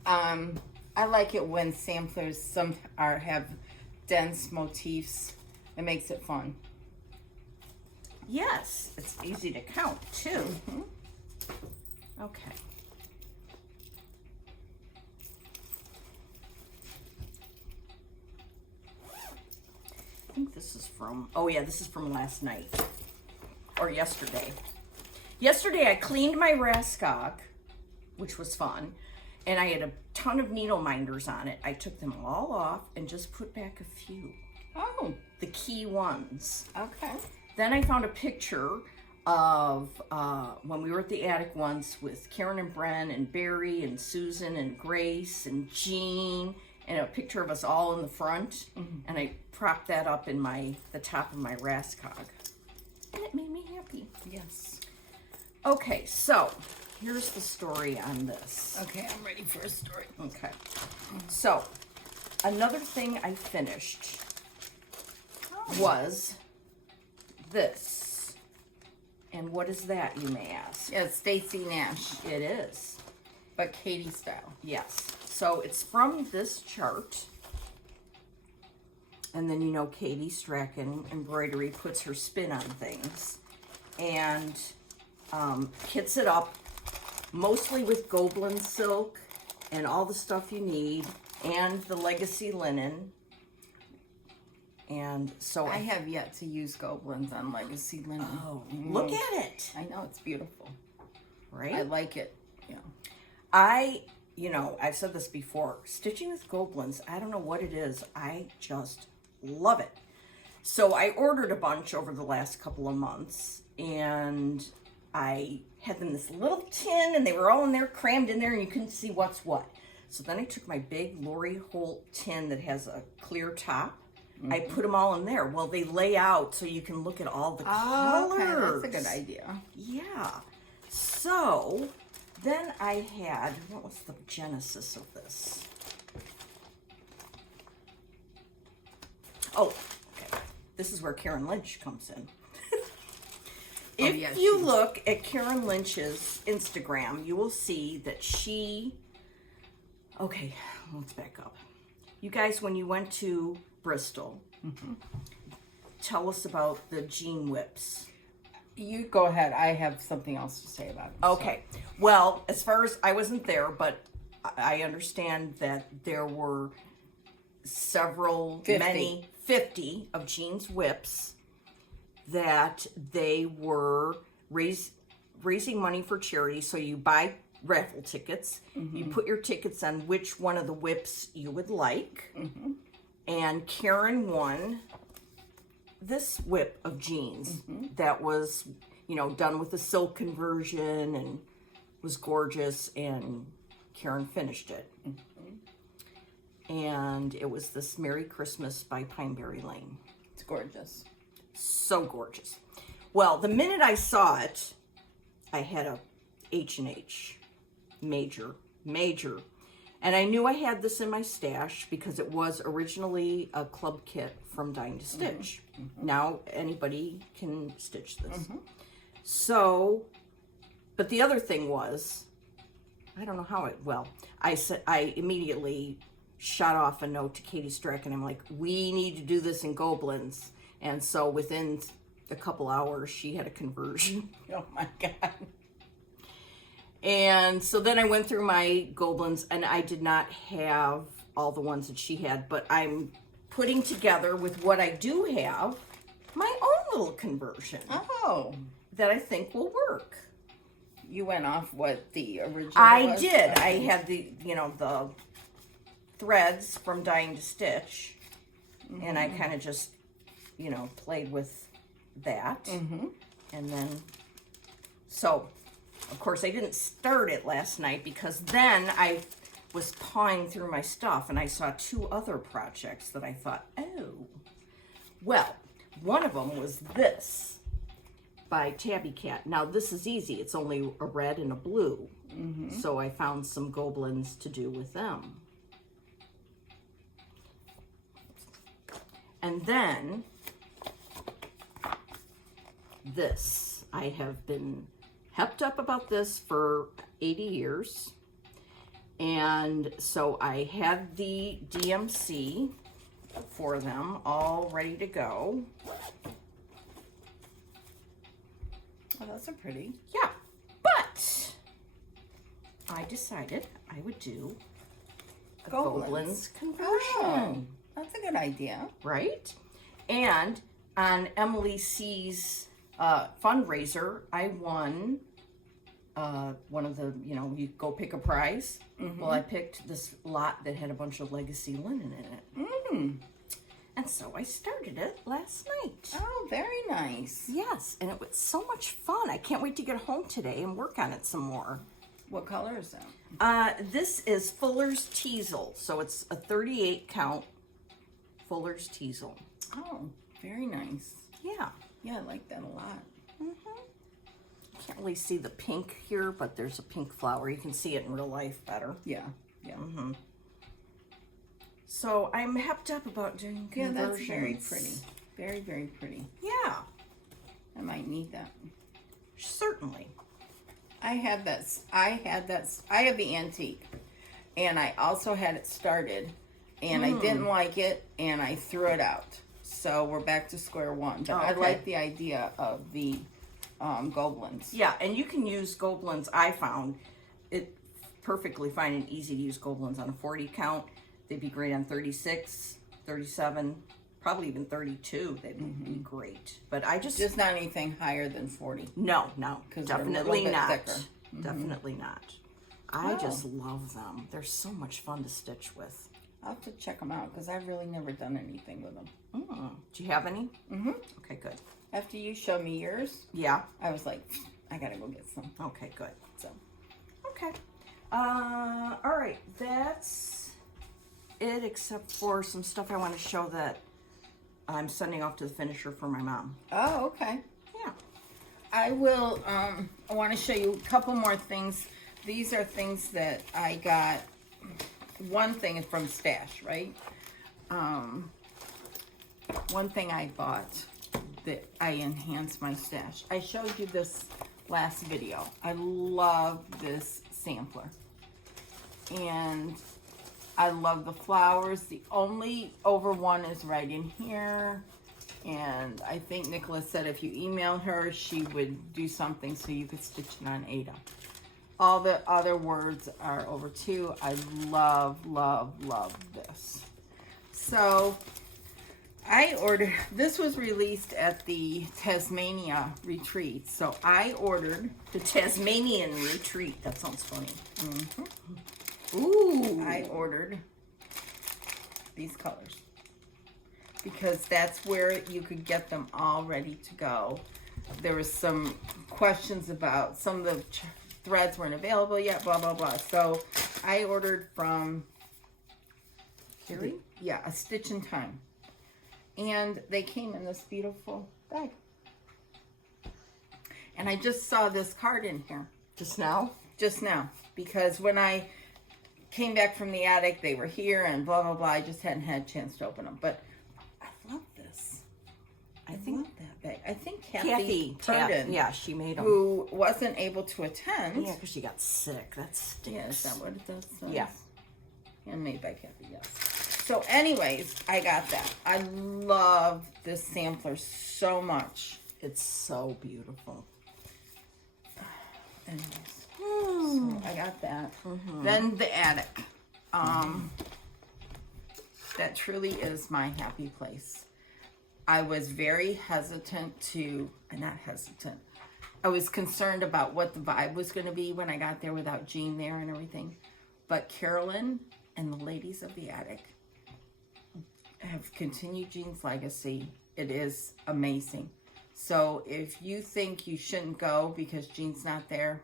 I like it when samplers have dense motifs. It makes it fun. Yes, it's easy to count, too. Okay. I think this is from, oh yeah, this is from last night. Or yesterday. Yesterday I cleaned my Raskog, which was fun, and I had a ton of needle minders on it. I took them all off and just put back a few. Oh. The key ones. Okay. Then I found a picture of when we were at the attic once with Karen and Bren and Barry and Susan and Grace and Jean, and a picture of us all in the front. And I propped that up in the top of my Raskog. And it made me happy. Yes. Okay, so here's the story on this. Okay, I'm ready for a story. Okay. So, another thing I finished was this. And what is that, you may ask? Yeah, it's Stacy Nash, It is. but Katie style. Yes. So it's from this chart. And then, you know, Katie Strachan Embroidery puts her spin on things. And kits it up mostly with Goblin silk and all the stuff you need. And the legacy linen. And so I have yet to use Goblins on Legacy linen. Oh, look at it. I know, it's beautiful. Right? I like it. Yeah. I've said this before, stitching with Goblins, I don't know what it is. I just love it. So I ordered a bunch over the last couple of months, and I had them in this little tin, and they were all in there, crammed in there, and you couldn't see what's what. So then I took my big Lori Holt tin that has a clear top. I put them all in there. Well, they lay out so you can look at all the colors. Okay, that's a good idea. Yeah. So then I had, what was the genesis of this? Oh, okay. This is where Karen Lynch comes in. If you look at Karen Lynch's Instagram, you will see that okay, let's back up. You guys, when you went to Bristol, tell us about the jean whips. You go ahead. I have something else to say about it. Okay. So. Well, as far as I wasn't there, but I understand that there were 50 of Jean's whips that they were raising money for charity. So you buy raffle tickets. You put your tickets on which one of the whips you would like. And Karen won this whip of Jean's that was, done with a silk conversion and was gorgeous, and Karen finished it. And it was this Merry Christmas by Pineberry Lane. It's gorgeous. So gorgeous. Well, the minute I saw it, I had a H&H major. And I knew I had this in my stash because it was originally a club kit from Dying to Stitch. Now anybody can stitch this. So, but the other thing was, I don't know how I immediately shot off a note to Katie Strachan. I'm like, we need to do this in Goblins. And so within a couple hours, she had a conversion. Oh my God. And so then I went through my Goblins, and I did not have all the ones that she had, but I'm putting together with what I do have my own little conversion. Oh. That I think will work. You went off what the original I was? did. I had the threads from Dying to Stitch, and I kind of just, played with that. And then, so, of course, I didn't start it last night because then I was pawing through my stuff and I saw two other projects that I thought, oh. Well, one of them was this by Tabby Cat. Now, this is easy. It's only a red and a blue. So I found some goblins to do with them. And then this, I have been hepped up about this for 80 years. And so I had the DMC for them all ready to go. Oh, those are pretty. Yeah, but I decided I would do a Goblins conversion. Oh, that's a good idea. Right? And on Emily C's fundraiser, I won one of the, you go pick a prize. Well, I picked this lot that had a bunch of legacy linen in it. And so I started it last night. Oh, very nice. Yes, and it was so much fun. I can't wait to get home today and work on it some more. What color is that? This is Fuller's Teasel. So it's a 38 count Fuller's Teasel. Oh, very nice. Yeah. Yeah, I like that a lot. Can't really see the pink here, but there's a pink flower. You can see it in real life better. Yeah, yeah. So I'm hepped up about doing conversions. Yeah, that's very pretty. Very, very pretty. Yeah. I might need that. Certainly. I have the antique, and I also had it started, and I didn't like it, and I threw it out. So we're back to square one. But I like the idea of the Goblins. Yeah, and you can use Goblins. I found it perfectly fine and easy to use Goblins on a 40 count. They'd be great on 36, 37, probably even 32. They would be great. But I just not anything higher than 40. No, definitely not. Thicker. Definitely not. I just love them. They're so much fun to stitch with. I'll have to check them out because I've really never done anything with them. Do you have any? Okay, good. After you showed me yours, yeah, I was like, I gotta go get some. Okay, good. So, okay. All right, that's it, except for some stuff I want to show that I'm sending off to the finisher for my mom. Oh, okay. Yeah. I will, I want to show you a couple more things. These are things that I got. One thing is from Stash, right? One thing I bought that I enhanced my stash. I showed you this last video. I love this sampler. And I love the flowers. The only over one is right in here. And I think Nicholas said if you emailed her, she would do something so you could stitch it on Ada. All the other words are over two. I love, love, love this. So I ordered, this was released at the Tasmania Retreat. So I ordered the Tasmanian Retreat. That sounds funny. Ooh. I ordered these colors because that's where you could get them all ready to go. There was some questions about some of the threads weren't available yet, blah, blah, blah. So I ordered from Carrie? Yeah, A Stitch in Time. And they came in this beautiful bag. And I just saw this card in here. Just now? Just now. Because when I came back from the attic, they were here and blah, blah, blah. I just hadn't had a chance to open them. But I love this. I love that bag. I think Kathy Purdon, yeah, she made them. Who wasn't able to attend. Yeah, because she got sick. That stinks. Yeah, is that what it does? Yeah. Handmade by Kathy, yes. So anyways, I got that. I love this sampler so much. It's so beautiful. Anyways, so I got that. Then the attic. That truly is my happy place. I was very hesitant to, not hesitant, I was concerned about what the vibe was going to be when I got there without Jean there and everything. But Carolyn and the ladies of the attic have continued Jean's legacy. It is amazing. So if you think you shouldn't go because Jean's not there,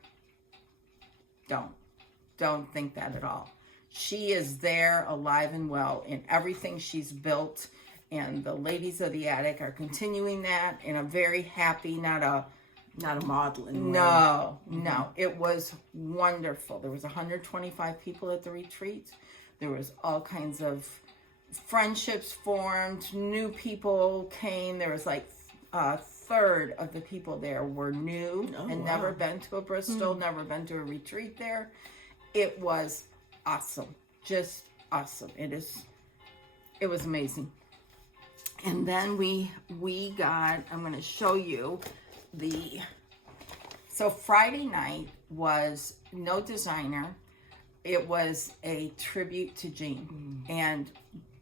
don't think that at all. She is there alive and well in everything she's built, and the ladies of the attic are continuing that in a very happy, not a Not a modeling. No, no. It was wonderful. There was 125 people at the retreat. There was all kinds of friendships formed. New people came. There was like a third of the people there were new and never been to a Bristol, never been to a retreat there. It was awesome. Just awesome. It was amazing. And then we got, I'm going to show you so Friday night was no designer. It was a tribute to Jean. And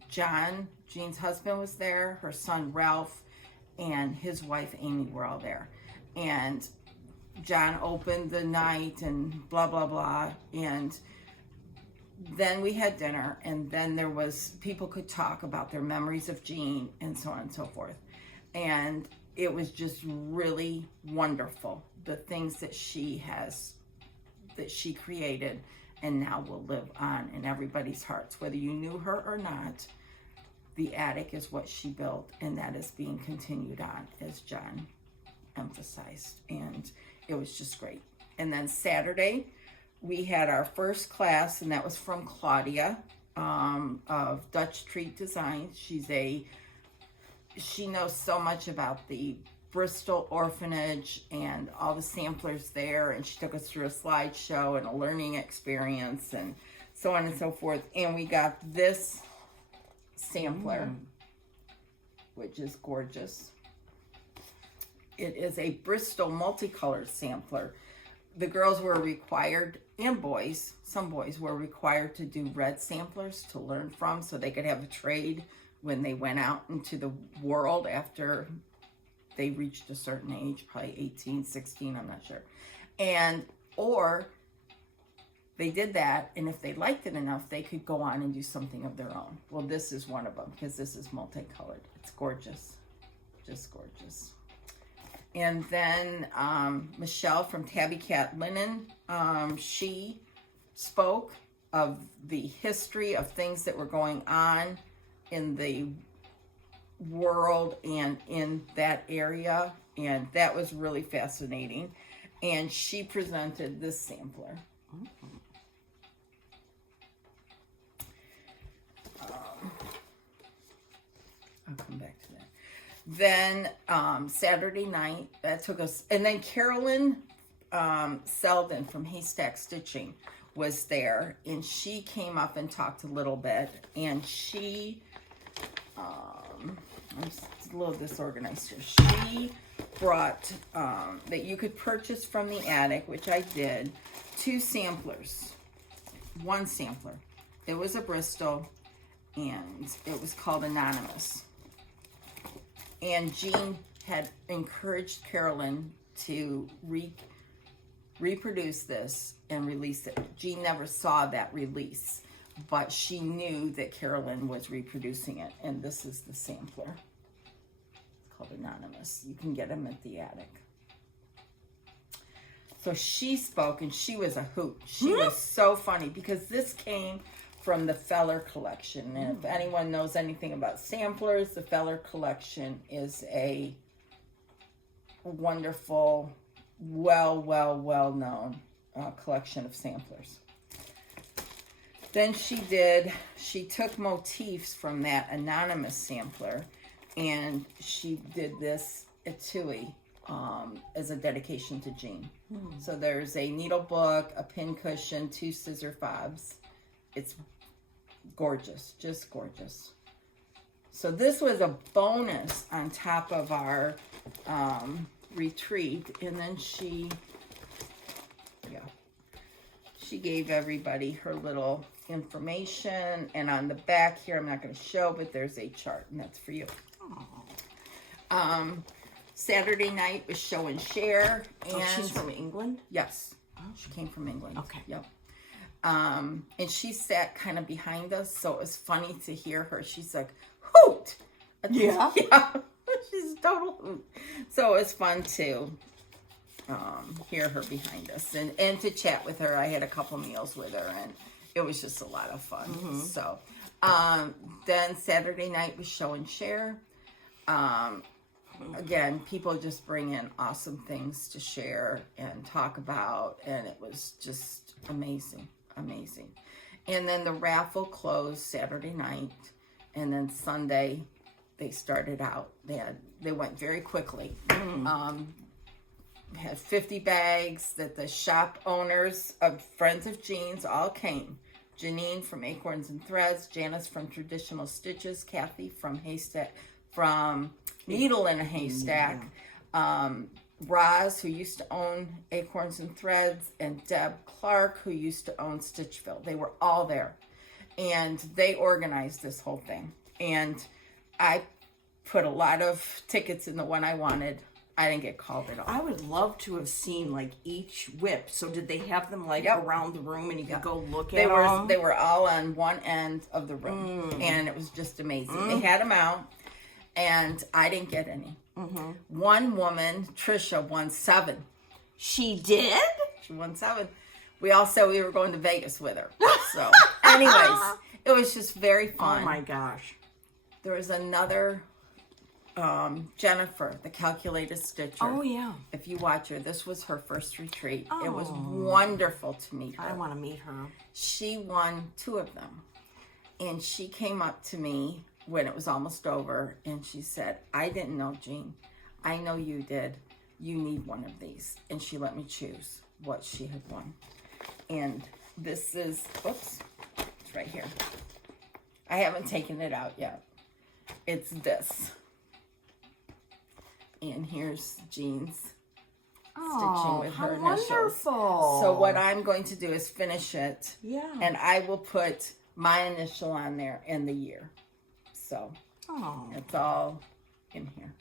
John, Jean's husband, was there. Her son, Ralph, and his wife, Amy, were all there. And John opened the night and blah, blah, blah. And then we had dinner, and then there was, people could talk about their memories of Jean and so on and so forth. And it was just really wonderful, the things that she created and now will live on in everybody's hearts. Whether you knew her or not, the attic is what she built, and that is being continued on, as John emphasized. And it was just great. And then Saturday, we had our first class, and that was from Claudia of Dutch Treat Designs. She knows so much about the Bristol orphanage and all the samplers there, and she took us through a slideshow and a learning experience and so on and so forth. And we got this sampler, which is gorgeous. It is a Bristol multicolored sampler. The girls were required, and boys, some boys were required to do red samplers to learn from, so they could have a trade when they went out into the world after they reached a certain age, probably 18, 16, I'm not sure. And, or they did that, and if they liked it enough, they could go on and do something of their own. Well, this is one of them, because this is multicolored. It's gorgeous, just gorgeous. And then Michelle from Tabby Cat Linen, she spoke of the history of things that were going on in the world and in that area, and that was really fascinating. And she presented this sampler. I'll come back to that. Then Saturday night, that took us, and then Carolyn Selden from Haystack Stitching was there, and she came up and talked a little bit, and she, I'm just a little disorganized here. She brought, that you could purchase from the attic, which I did, 2 samplers, 1 sampler. It was a Bristol, and it was called Anonymous. And Jean had encouraged Carolyn to reproduce this and release it. Jean never saw that release, but she knew that Carolyn was reproducing it, and this is the sampler. It's called Anonymous. You can get them at the attic. So she spoke, and she was a hoot. She was so funny, because this came from the Feller collection. And if anyone knows anything about samplers, the Feller collection is a wonderful, well-known collection of samplers. Then she took motifs from that Anonymous sampler, and she did this etui as a dedication to Jean. So there's a needle book, a pin cushion, 2 scissor fobs. It's gorgeous, just gorgeous. So this was a bonus on top of our retreat. And then she gave everybody her little information. And on the back here, I'm not going to show, but there's a chart, and that's for you. Saturday night was show and share. And she's from England? Yes. She came from England. Okay. Yep. And she sat kind of behind us, so it was funny to hear her. She's like, hoot! Yeah. Yeah. She's a total hoot. So it was fun to hear her behind us and to chat with her. I had a couple meals with her, and it was just a lot of fun. So then Saturday night was show and share. again, people just bring in awesome things to share and talk about, and it was just amazing, amazing. And then the raffle closed Saturday night, and then Sunday they started out. They went very quickly. Had 50 bags that the shop owners of Friends of Jeans all came. Janine from Acorns and Threads, Janice from Traditional Stitches, Kathy from Needle in a Haystack, Roz, who used to own Acorns and Threads, and Deb Clark, who used to own Stitchville. They were all there, and they organized this whole thing. And I put a lot of tickets in the one I wanted. I didn't get called at all. I would love to have seen like each whip. So did they have them like around the room and you could go look at them? They were all on one end of the room, and it was just amazing. They had them out, and I didn't get any. One woman, Trisha, won 7. She did? She won 7. We all said we were going to Vegas with her. So, anyways, it was just very fun. Oh my gosh. There was another Jennifer, the calculated stitcher. Oh yeah. If you watch her, this was her first retreat. Oh. It was wonderful to meet her. I want to meet her. She won 2 of them. And she came up to me when it was almost over, and she said, I didn't know, Jean. I know you did. You need one of these. And she let me choose what she had won. And this is, oops, it's right here. I haven't taken it out yet. It's this. And here's Jean's stitching with her initials. Wonderful. So what I'm going to do is finish it. Yeah. And I will put my initial on there and the year. So it's all in here.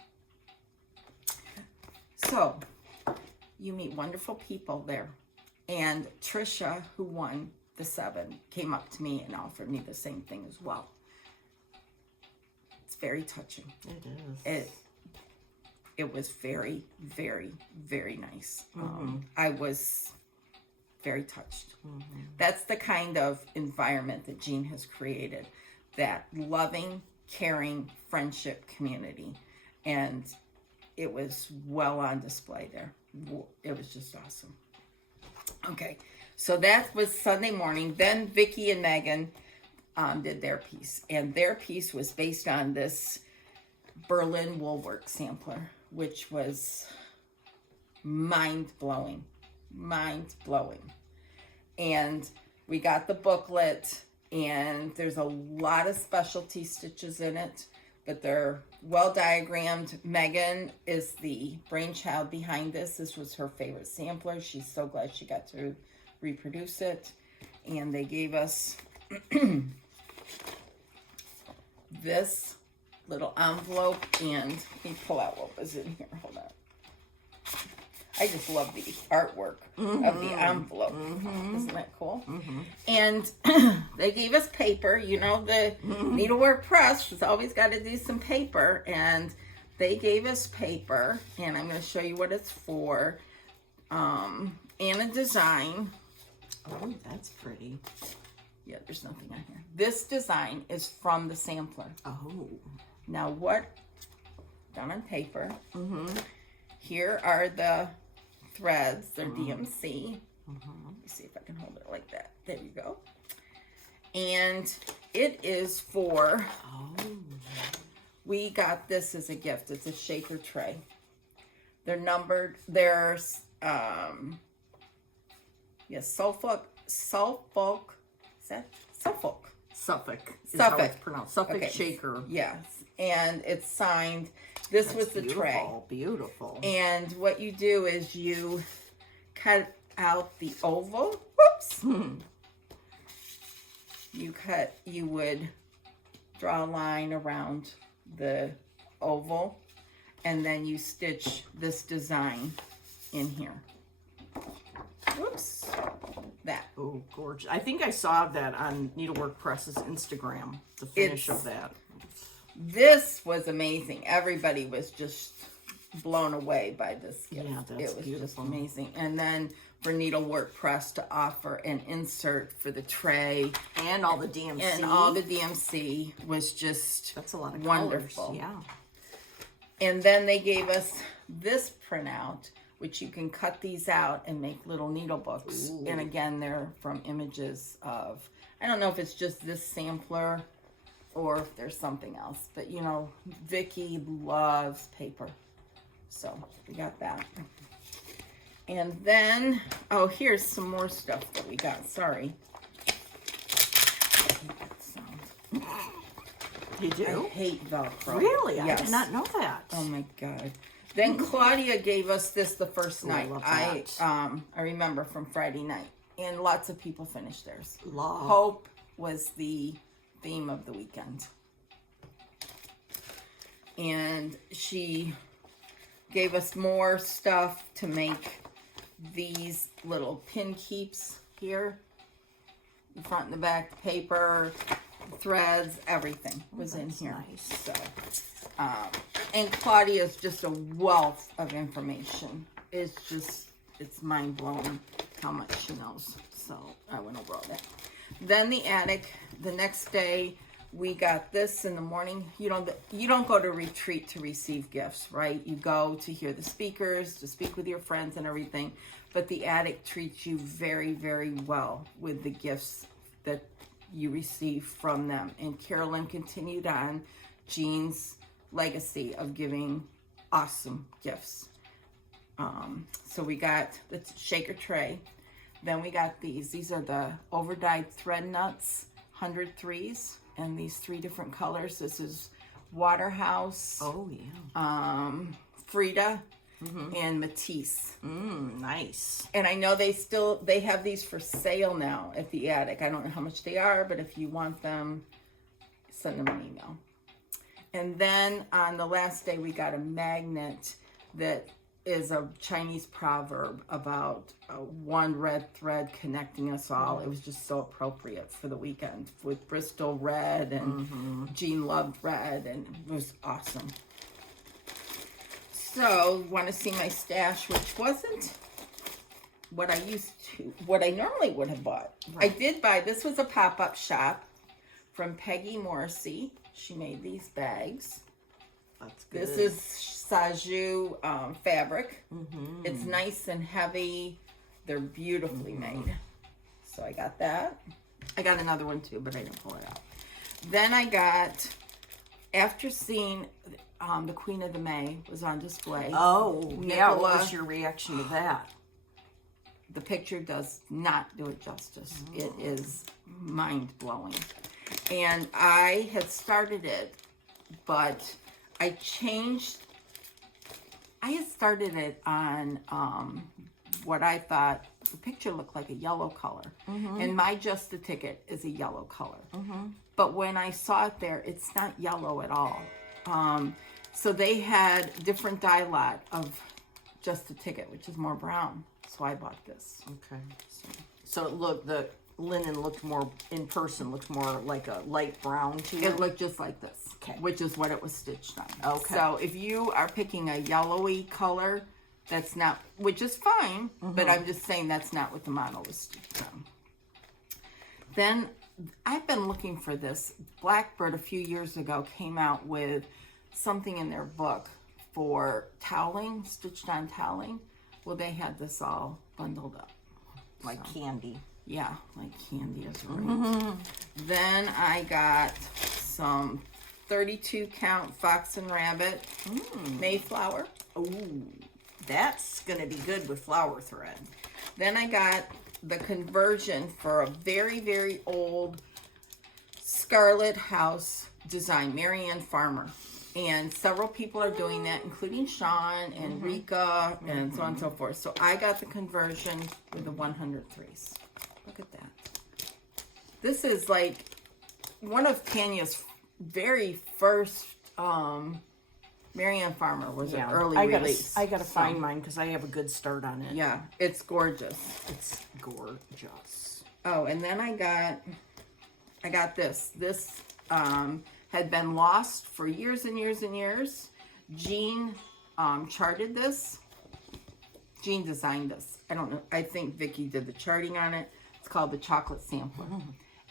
So you meet wonderful people there. And Trisha, who won the 7, came up to me and offered me the same thing as well. It's very touching. It is. It was very, very, very nice. I was very touched. That's the kind of environment that Jean has created, that loving, caring friendship community. And it was well on display there. It was just awesome. Okay, so that was Sunday morning. Then Vicki and Megan did their piece. And their piece was based on this Berlin Woolwork sampler, which was mind-blowing. And we got the booklet, and there's a lot of specialty stitches in it, but they're well diagrammed. Megan is the brainchild behind this. This was her favorite sampler. She's so glad she got to reproduce it. And they gave us this little envelope, and let me pull out what was in here. Hold on. I just love the artwork of the envelope. Isn't that cool? And they gave us paper. You know, the Needlework Press has always got to do some paper. And they gave us paper. And I'm going to show you what it's for. And a design. Oh, that's pretty. Yeah, there's nothing on here. This design is from the sampler. Oh. Now what, done on paper. Here are the threads. They're DMC. Let me see if I can hold it like that. There you go. And it is for, we got this as a gift. It's a shaker tray. They're numbered. There's, Suffolk. Is that Suffolk? Suffolk. Suffolk. How it's pronounced. Suffolk Okay. shaker. Yes. And it's signed. This was the tray. Beautiful. And what you do is you cut out the oval. Whoops. You would draw a line around the oval, and then you stitch this design in here. Whoops. That. Oh, gorgeous. I think I saw that on Needlework Press's Instagram, the finish of that. This was amazing. Everybody was just blown away by this gift. Yeah, that's it was beautiful. Just amazing. And then for Needlework Press to offer an insert for the tray. And all the DMC. And all the DMC was just that's a lot of wonderful. Colors. Yeah. And then they gave us this printout, which you can cut these out and make little needle books. Ooh. And again, they're from images of, I don't know if it's just this sampler or if there's something else. But, you know, Vicky loves paper. So we got that. And then, oh, here's some more stuff that we got. Sorry. You do? I hate Velcro. Really? Yes. I did not know that. Oh my God. Then Claudia gave us this the first Ooh, I night. love that. I remember from Friday night. And lots of people finished theirs. Love. Hope was the theme of the weekend. And she gave us more stuff to make these little pin keeps here. The front and the back, paper, threads, everything was in here. Nice. So, and Claudia's just a wealth of information. It's mind-blowing how much she knows. So I went over all that. Then the attic, the next day, we got this in the morning. You don't go to retreat to receive gifts, right? You go to hear the speakers, to speak with your friends and everything. But the attic treats you very, very well with the gifts that you receive from them. And Carolyn continued on Jean's legacy of giving awesome gifts. So we got the shaker tray. Then we got these. These are the overdyed thread nuts, 100 threes, and these 3 different colors. This is Waterhouse. Oh, yeah. Frida, and Matisse. Nice. And I know they have these for sale now at the attic. I don't know how much they are, but if you want them, send them an email. And then on the last day, we got a magnet that is a Chinese proverb about one red thread connecting us all. It was just so appropriate for the weekend with Bristol red, and Jean loved red, and it was awesome. So, want to see my stash, which wasn't what I normally would have bought. Right. I did buy, this was a pop-up shop from Peggy Morrissey. She made these bags. That's good. This is Saju fabric. It's nice and heavy. They're beautifully made. So I got that. I got another one too, but I didn't pull it out. Then I got, after seeing the Queen of the May was on display. Oh, yeah. Nicola, What was your reaction to that? The picture does not do it justice. It is mind-blowing. And I had started it, but I had started it on what I thought, the picture looked like a yellow color. And my Just a Ticket is a yellow color. But when I saw it there, it's not yellow at all. So they had different dye lot of Just a Ticket, which is more brown. So I bought this. Okay. So it looked, the linen looked more, in person, looked more like a light brown to you? It looked just like this, which is what it was stitched on. Okay. So if you are picking a yellowy color, that's not, which is fine, but I'm just saying that's not what the model was stitched on. Then I've been looking for this. Blackbird a few years ago came out with something in their book for toweling, stitched on toweling. Well, they had this all bundled up. Like candy. Yeah, like candy is right. Then I got some 32 count Fox and Rabbit Mayflower. Ooh, that's going to be good with flower thread. Then I got the conversion for a very, very old Scarlet House design, Marianne Farmer. And several people are doing that, including Sean and Rika and so on and so forth. So I got the conversion with the 103s. Look at that. This is like one of Tanya's very first Marianne Farmer was an early release. I got to find mine because I have a good start on it. Yeah, it's gorgeous. It's gorgeous. Oh, and then I got this. This had been lost for years and years and years. Jean charted this. Jean designed this. I don't know. I think Vicki did the charting on it. It's called the Chocolate Sampler.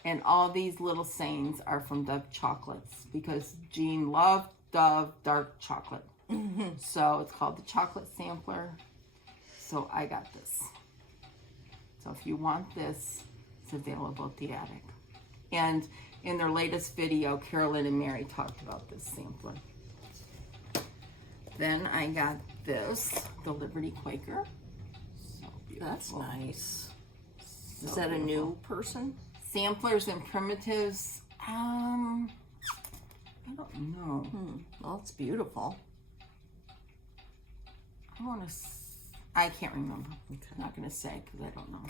And all these little sayings are from Dove Chocolates because Jean loved Dove dark chocolate. So it's called the Chocolate Sampler. So I got this. So if you want this, it's available at the attic. And in their latest video, Carolyn and Mary talked about this sampler. Then I got this, the Liberty Quaker. So beautiful. That's nice. So Is that beautiful. a new person? Samplers and primitives. I don't know. Well, it's beautiful. I can't remember. Okay. I'm not going to say because I don't know.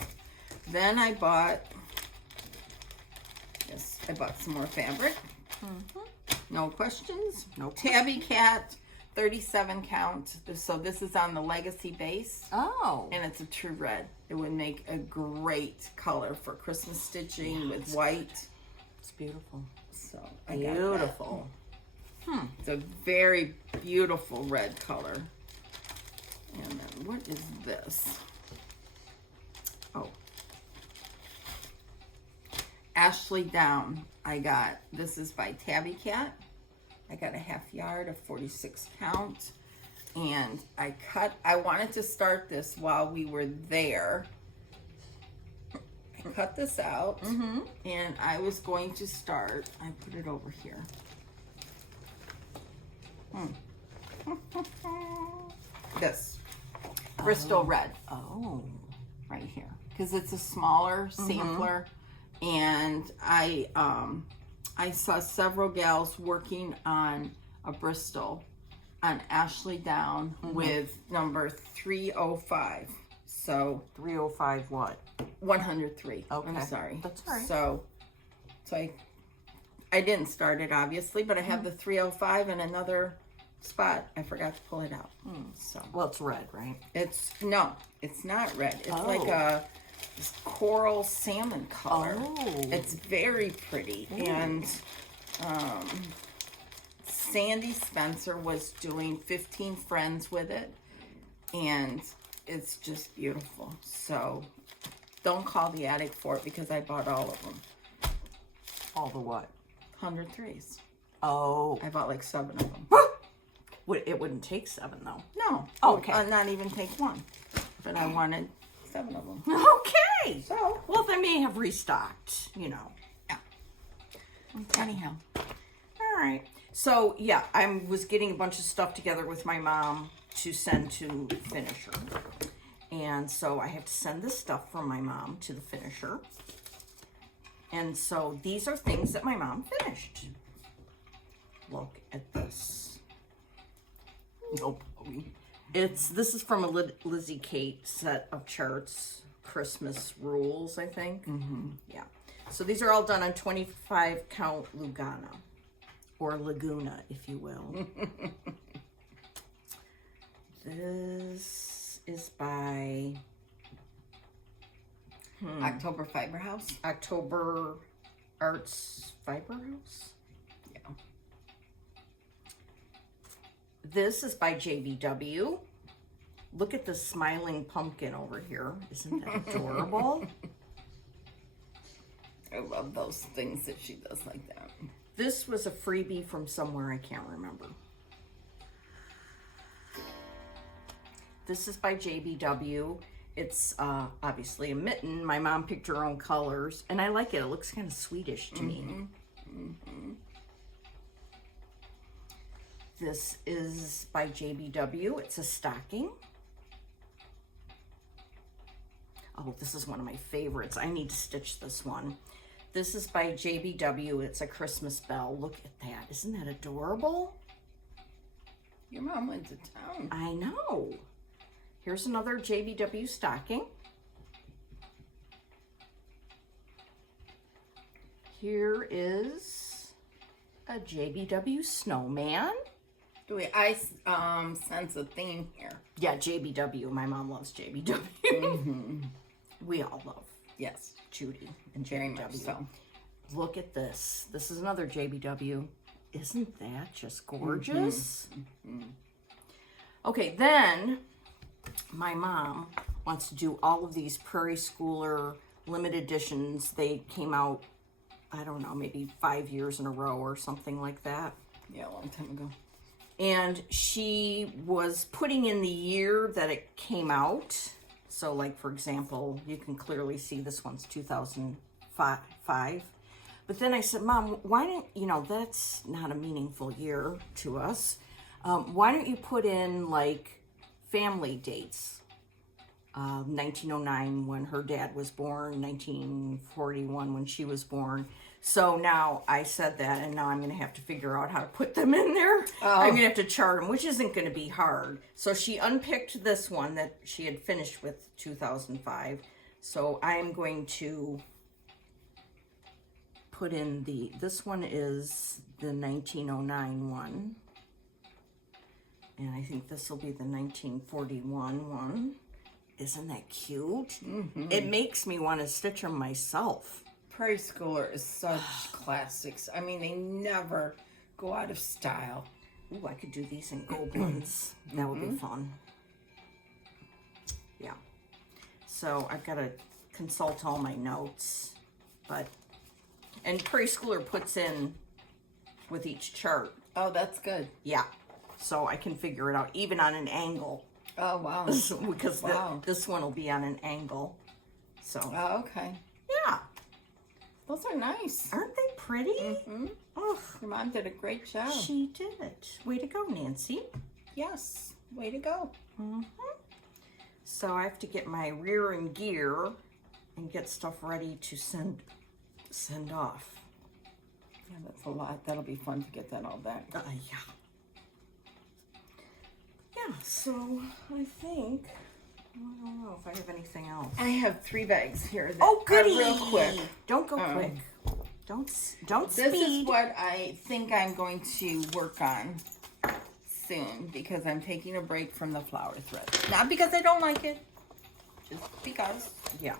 Then I bought, I bought some more fabric. No questions. No Tabby Cat, 37 count. So this is on the Legacy base. Oh. And it's a true red. It would make a great color for Christmas stitching with white. It's beautiful. So I got that. Beautiful. It's a very beautiful red color. And then what is this? Oh. Ashley Down. This is by Tabby Cat. I got a half yard of 46 count. And I wanted to start this while we were there. I cut this out. And I was going to start, I put it over here. This. Bristol red. Oh. Right here. Because it's a smaller sampler. And I saw several gals working on a Bristol on Ashley Down with number 305. So 305 what? 103. Okay. I'm sorry. That's all right. So I didn't start it obviously, but I have the 305 and another spot. I forgot to pull it out. So Well, it's red, right? it's not red. It's like this coral salmon color. Oh. It's very pretty. And Sandy Spencer was doing 15 Friends with it, and it's just beautiful. So don't call the attic for it because I bought all of them. All the what? 103s. Oh. I bought like 7 of them. It wouldn't take 7 though. No. Okay. Not even take 1. But I wanted 7 of them. Okay. So, Well, they may have restocked, you know. yeah. Anyhow. All right. So, yeah, I was getting a bunch of stuff together with my mom to send to Finisher. And so I have to send this stuff from my mom to the Finisher. And so these are things that my mom finished. Look at this. Nope. This is from a Lizzie Kate set of charts. Christmas rules, I think. Yeah. So these are all done on 25 count Lugana. Or Laguna, if you will. This is by October Fiber House. October Arts Fiber House. Yeah. This is by JBW. Look at the smiling pumpkin over here. Isn't that adorable? I love those things that she does like that. This was a freebie from somewhere I can't remember. This is by JBW. It's obviously a mitten. My mom picked her own colors, and I like it. It looks kind of Swedish to me. This is by JBW. It's a stocking. Oh, this is one of my favorites. I need to stitch this one. This is by JBW. It's a Christmas bell. Look at that. Isn't that adorable? Your mom went to town. I know. Here's another JBW stocking. Here is a JBW snowman. I sense a theme here. Yeah, JBW. My mom loves JBW. We all love Yes. Judy and Very JBW. much so. Look at this. This is another JBW. Isn't that just gorgeous? Okay, then my mom wants to do all of these Prairie Schooler limited editions. They came out, I don't know, maybe 5 years in a row or something like that. Yeah, a long time ago. And she was putting in the year that it came out. So like, for example, you can clearly see this one's 2005. But then I said, Mom, why don't, you know, that's not a meaningful year to us. Why don't you put in like family dates? 1909 when her dad was born, 1941 when she was born. So now I said that, and now I'm going to have to figure out how to put them in there. I'm going to have to chart them, which isn't going to be hard. So she unpicked this one that she had finished with 2005. So I'm going to put in this one is the 1909 one. And I think this will be the 1941 one. Isn't that cute? Mm-hmm. It makes me want to stitch them myself. Prairie Schooler is such classics. I mean, they never go out of style. Ooh, I could do these in Goblins. That would be fun. Yeah. So I've got to consult all my notes. And Prairie Schooler puts in with each chart. Oh, that's good. Yeah. So I can figure it out, even on an angle. Oh, wow. Because this one will be on an angle. So. Oh, okay. Yeah. Those are nice. Aren't they pretty? Mm-hmm. Oh, your mom did a great job. She did. Way to go, Nancy. Yes. Way to go. Mm-hmm. So I have to get my rear and gear and get stuff ready to send off. Yeah, that's a lot. That'll be fun to get that all back. Yeah. Yeah, so I think, I don't know if I have anything else. I have 3 bags here that oh, goody. are real quick. Don't go quick. Don't This speed. is what I think I'm going to work on soon because I'm taking a break from the flower thread. Not because I don't like it, just because. Yeah.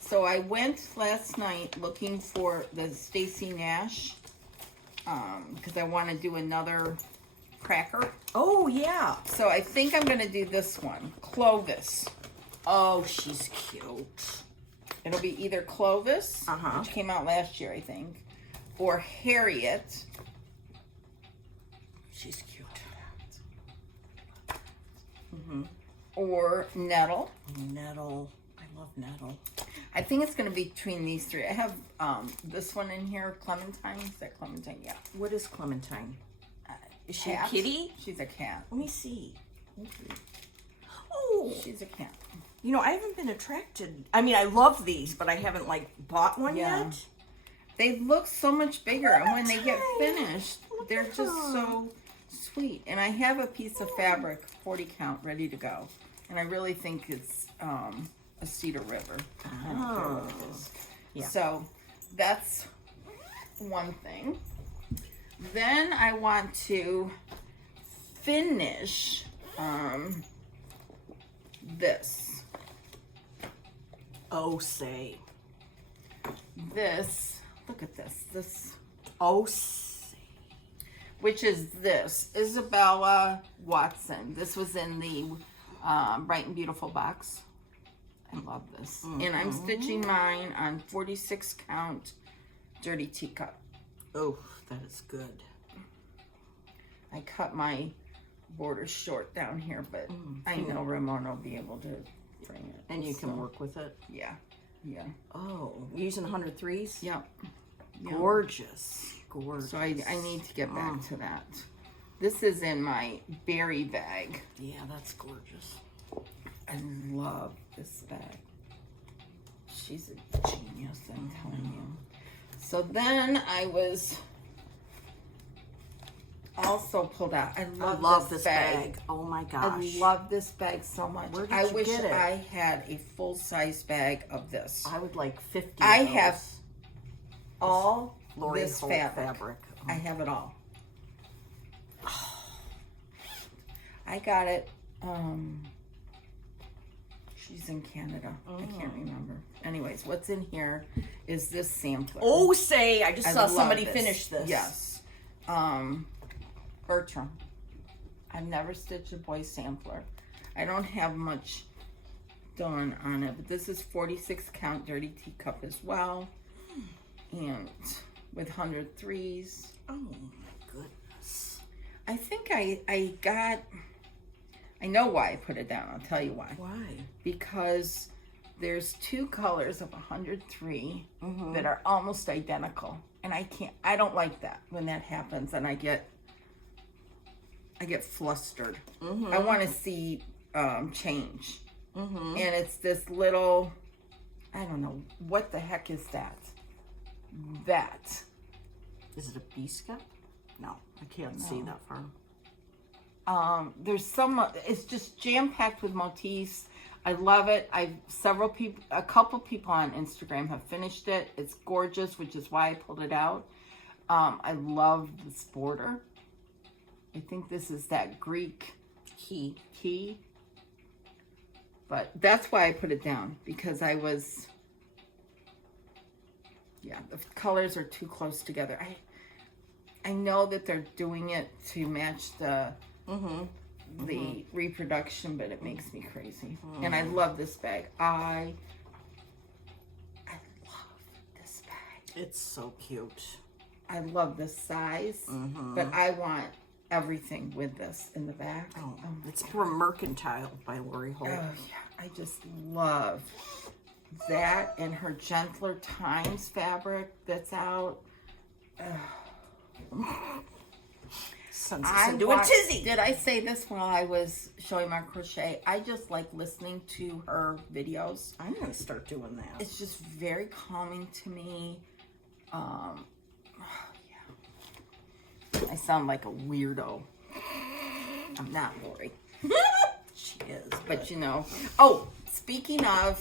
So I went last night looking for the Stacy Nash because I want to do another cracker. Oh, yeah. So I think I'm going to do this one, Clovis. Oh, she's cute. It'll be either Clovis, which came out last year, I think, or Harriet. She's cute. Or Nettle. Nettle. I love Nettle. I think it's going to be between these 3. I have this one in here, Clementine. Is that Clementine? Yeah. What is Clementine? Is she Cat. a kitty? She's a cat. Let me see. Oh, she's a cat. You know, I haven't been attracted. I mean, I love these, but I haven't like bought one yet. They look so much bigger, and when they get finished, they're just so sweet. And I have a piece of fabric, 40 count, ready to go. And I really think it's a Cedar River. I don't care what it is. Yeah. So that's one thing. Then I want to finish this. Oh, say. This, look at this. This. Oh, say. Which is this. Isabella Watson. This was in the Bright and Beautiful box. I love this. And I'm stitching mine on 46 count dirty teacup. Oh, that is good. I cut my border short down here, but I know Ramona will be able to frame it. And you can work with it? Yeah. Yeah. Oh, you're using 103s? Yep. Gorgeous. Gorgeous. So I need to get back to that. This is in my berry bag. Yeah, that's gorgeous. I love this bag. She's a genius, I'm telling you. So then I was also pulled out. I love this bag. Oh my gosh. I love this bag so much. Where did I you wish get it? I had a full-size bag of this. I would like 50 I of those. have all Lori this Holt fabric. I have it all. I got it. She's in Canada. I can't remember. Anyways, what's in here is this sampler. Oh, say, I just saw somebody this. finish this. Yes. Bertram. I've never stitched a boy sampler. I don't have much done on it, but this is 46 count dirty teacup as well. And with 103s. Oh my goodness. I think I know why I put it down. I'll tell you why. Why? Because there's 2 colors of 103 that are almost identical. And I don't like that when that happens, and I get flustered. I want to see change. And it's this little, I don't know, what the heck is that? That. Is it a bee scap? No, I can't see that far. There's it's just jam-packed with motifs. I love it. A couple people on Instagram have finished it. It's gorgeous, which is why I pulled it out. I love this border. I think this is that Greek key. But that's why I put it down, because the colors are too close together. I know that they're doing it to match the reproduction, but it makes me crazy. And I love this bag. I love this bag. It's so cute. I love this size, but I want everything with this in the back. It's from Mercantile by Lori Holt. Oh yeah, I just love that, and her Gentler Times fabric that's out. Sends us into a tizzy. Did I say this while I was showing my crochet? I just like listening to her videos. I'm going to start doing that. It's just very calming to me. I sound like a weirdo. I'm not, Lori. She is. But you know. Oh, speaking of,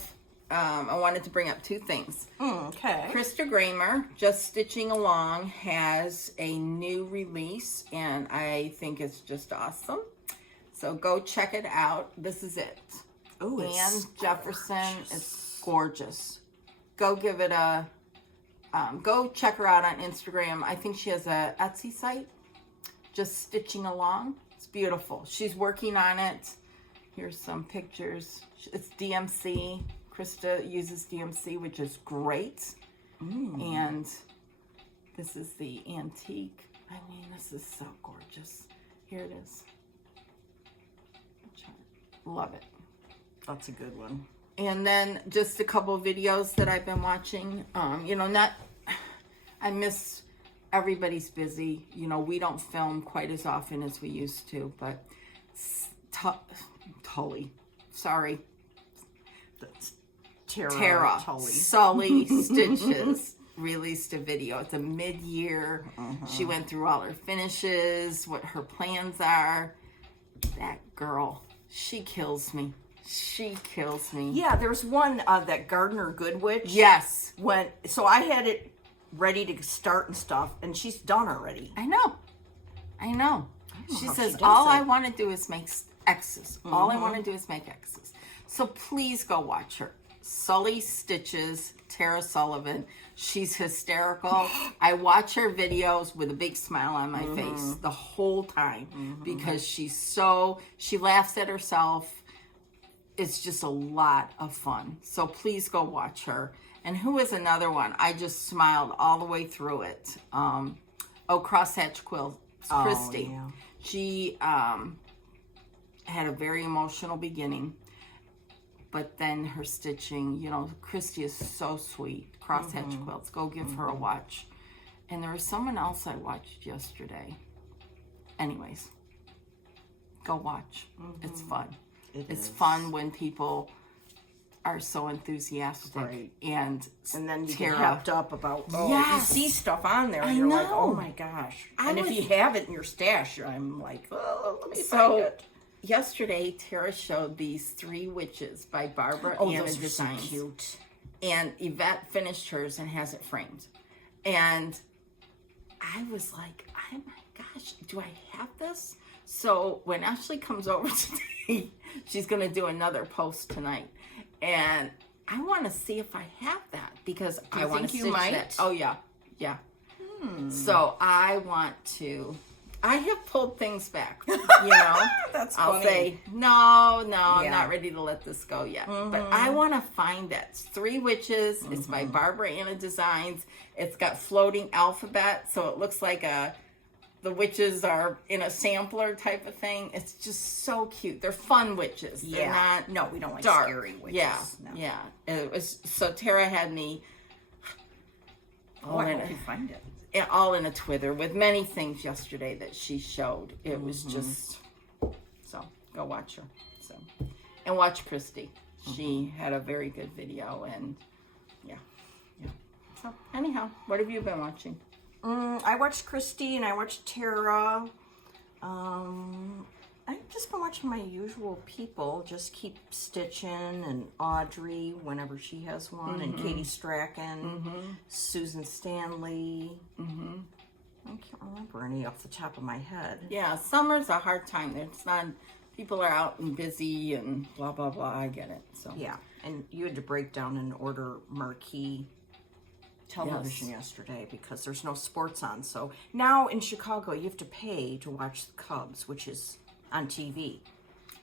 I wanted to bring up 2 things. Okay. Krista Gramer, Just Stitching Along, has a new release, and I think it's just awesome. So go check it out. This is it. Oh, Ann Jefferson. It's gorgeous. Go give it a... go check her out on Instagram. I think she has a Etsy site, Just Stitching Along. It's beautiful. She's working on it. Here's some pictures. It's DMC. Krista uses DMC, which is great. And this is the antique. I mean, this is so gorgeous. Here it is. Love it. That's a good one. And then just a couple of videos that I've been watching. I miss, everybody's busy. You know, we don't film quite as often as we used to, but Tully. Sorry. That's Tara Tully. Sully Stitches released a video. It's a mid-year. She went through all her finishes, what her plans are. That girl, she kills me. She kills me. Yeah, there's one that Gardner Goodwitch. Yes. So I had it ready to start and stuff, and she's done already. I know. She says, does all it. I want to do is make X's. All I want to do is make X's. So please go watch her. Sully Stitches, Tara Sullivan. She's hysterical. I watch her videos with a big smile on my face the whole time because she laughs at herself. It's just a lot of fun. So please go watch her. And who is another one? I just smiled all the way through it. Crosshatch Quilts, Christy. Yeah. She had a very emotional beginning. But then her stitching, you know, Christy is so sweet. Crosshatch Quilts. Go give her a watch. And there was someone else I watched yesterday. Anyways, go watch. It's fun. It's fun when people are so enthusiastic. Right. And then you Tara, get hopped up about, you see stuff on there, and I you're know. like, oh my gosh. And if you have it in your stash, I'm like, oh, let me find it. Yesterday, Tara showed these 3 witches by Barbara Anna those are Designs. so cute. And Yvette finished hers and has it framed. And I was like, oh my gosh, do I have this? So when Ashley comes over today, she's going to do another post tonight. And I want to see if I have that because I want to stitch that. Oh, yeah. Yeah. So I want to... I have pulled things back, you know. That's I'll funny. say, no, I'm not ready to let this go yet. But I want to find that. It's 3 Witches. It's by Barbara Anna Designs. It's got floating alphabet, so it looks like a the witches are in a sampler type of thing. It's just so cute. They're fun witches. They're not No, we don't like dark. scary witches. Yeah, No. yeah. It was, so Tara had me I hope you find it. all in a twither with many things yesterday that she showed. It was just, so go watch her. So, and watch Christy. She had a very good video, and yeah. So anyhow, what have you been watching? I watched Christy and I watched Tara. I've just been watching my usual people. Just Keep Stitching and Audrey whenever she has one, and Katie Strachan, Susan Stanley. I can't remember any off the top of my head. Yeah, summer's a hard time. It's not, people are out and busy and blah, blah, blah. I get it. So Yeah, and you had to break down and order marquee television yesterday because there's no sports on. So now in Chicago, you have to pay to watch the Cubs, which is on TV.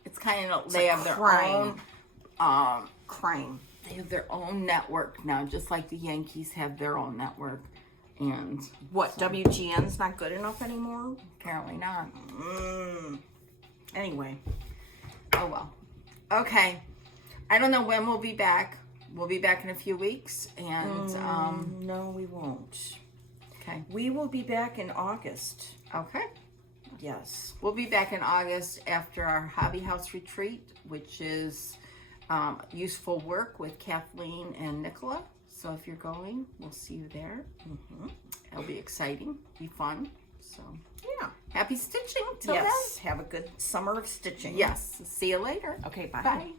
it's kind of, It's they a have their crime. own, Crime. they have their own network now, just like the Yankees have their own network. And What, WGN's not good enough anymore? apparently not. Anyway. Oh, well. Okay. I don't know when we'll be back. We'll be back in a few weeks. And, No, we won't. okay. We will be back in August. Okay. Yes. We'll be back in August after our Hobby House retreat, which is useful work with Kathleen and Nicola. So if you're going, we'll see you there. It'll be exciting, be fun. So Yeah. happy stitching till Yes. Have a good summer of stitching. then. Yes. See you later. Okay, bye. Bye.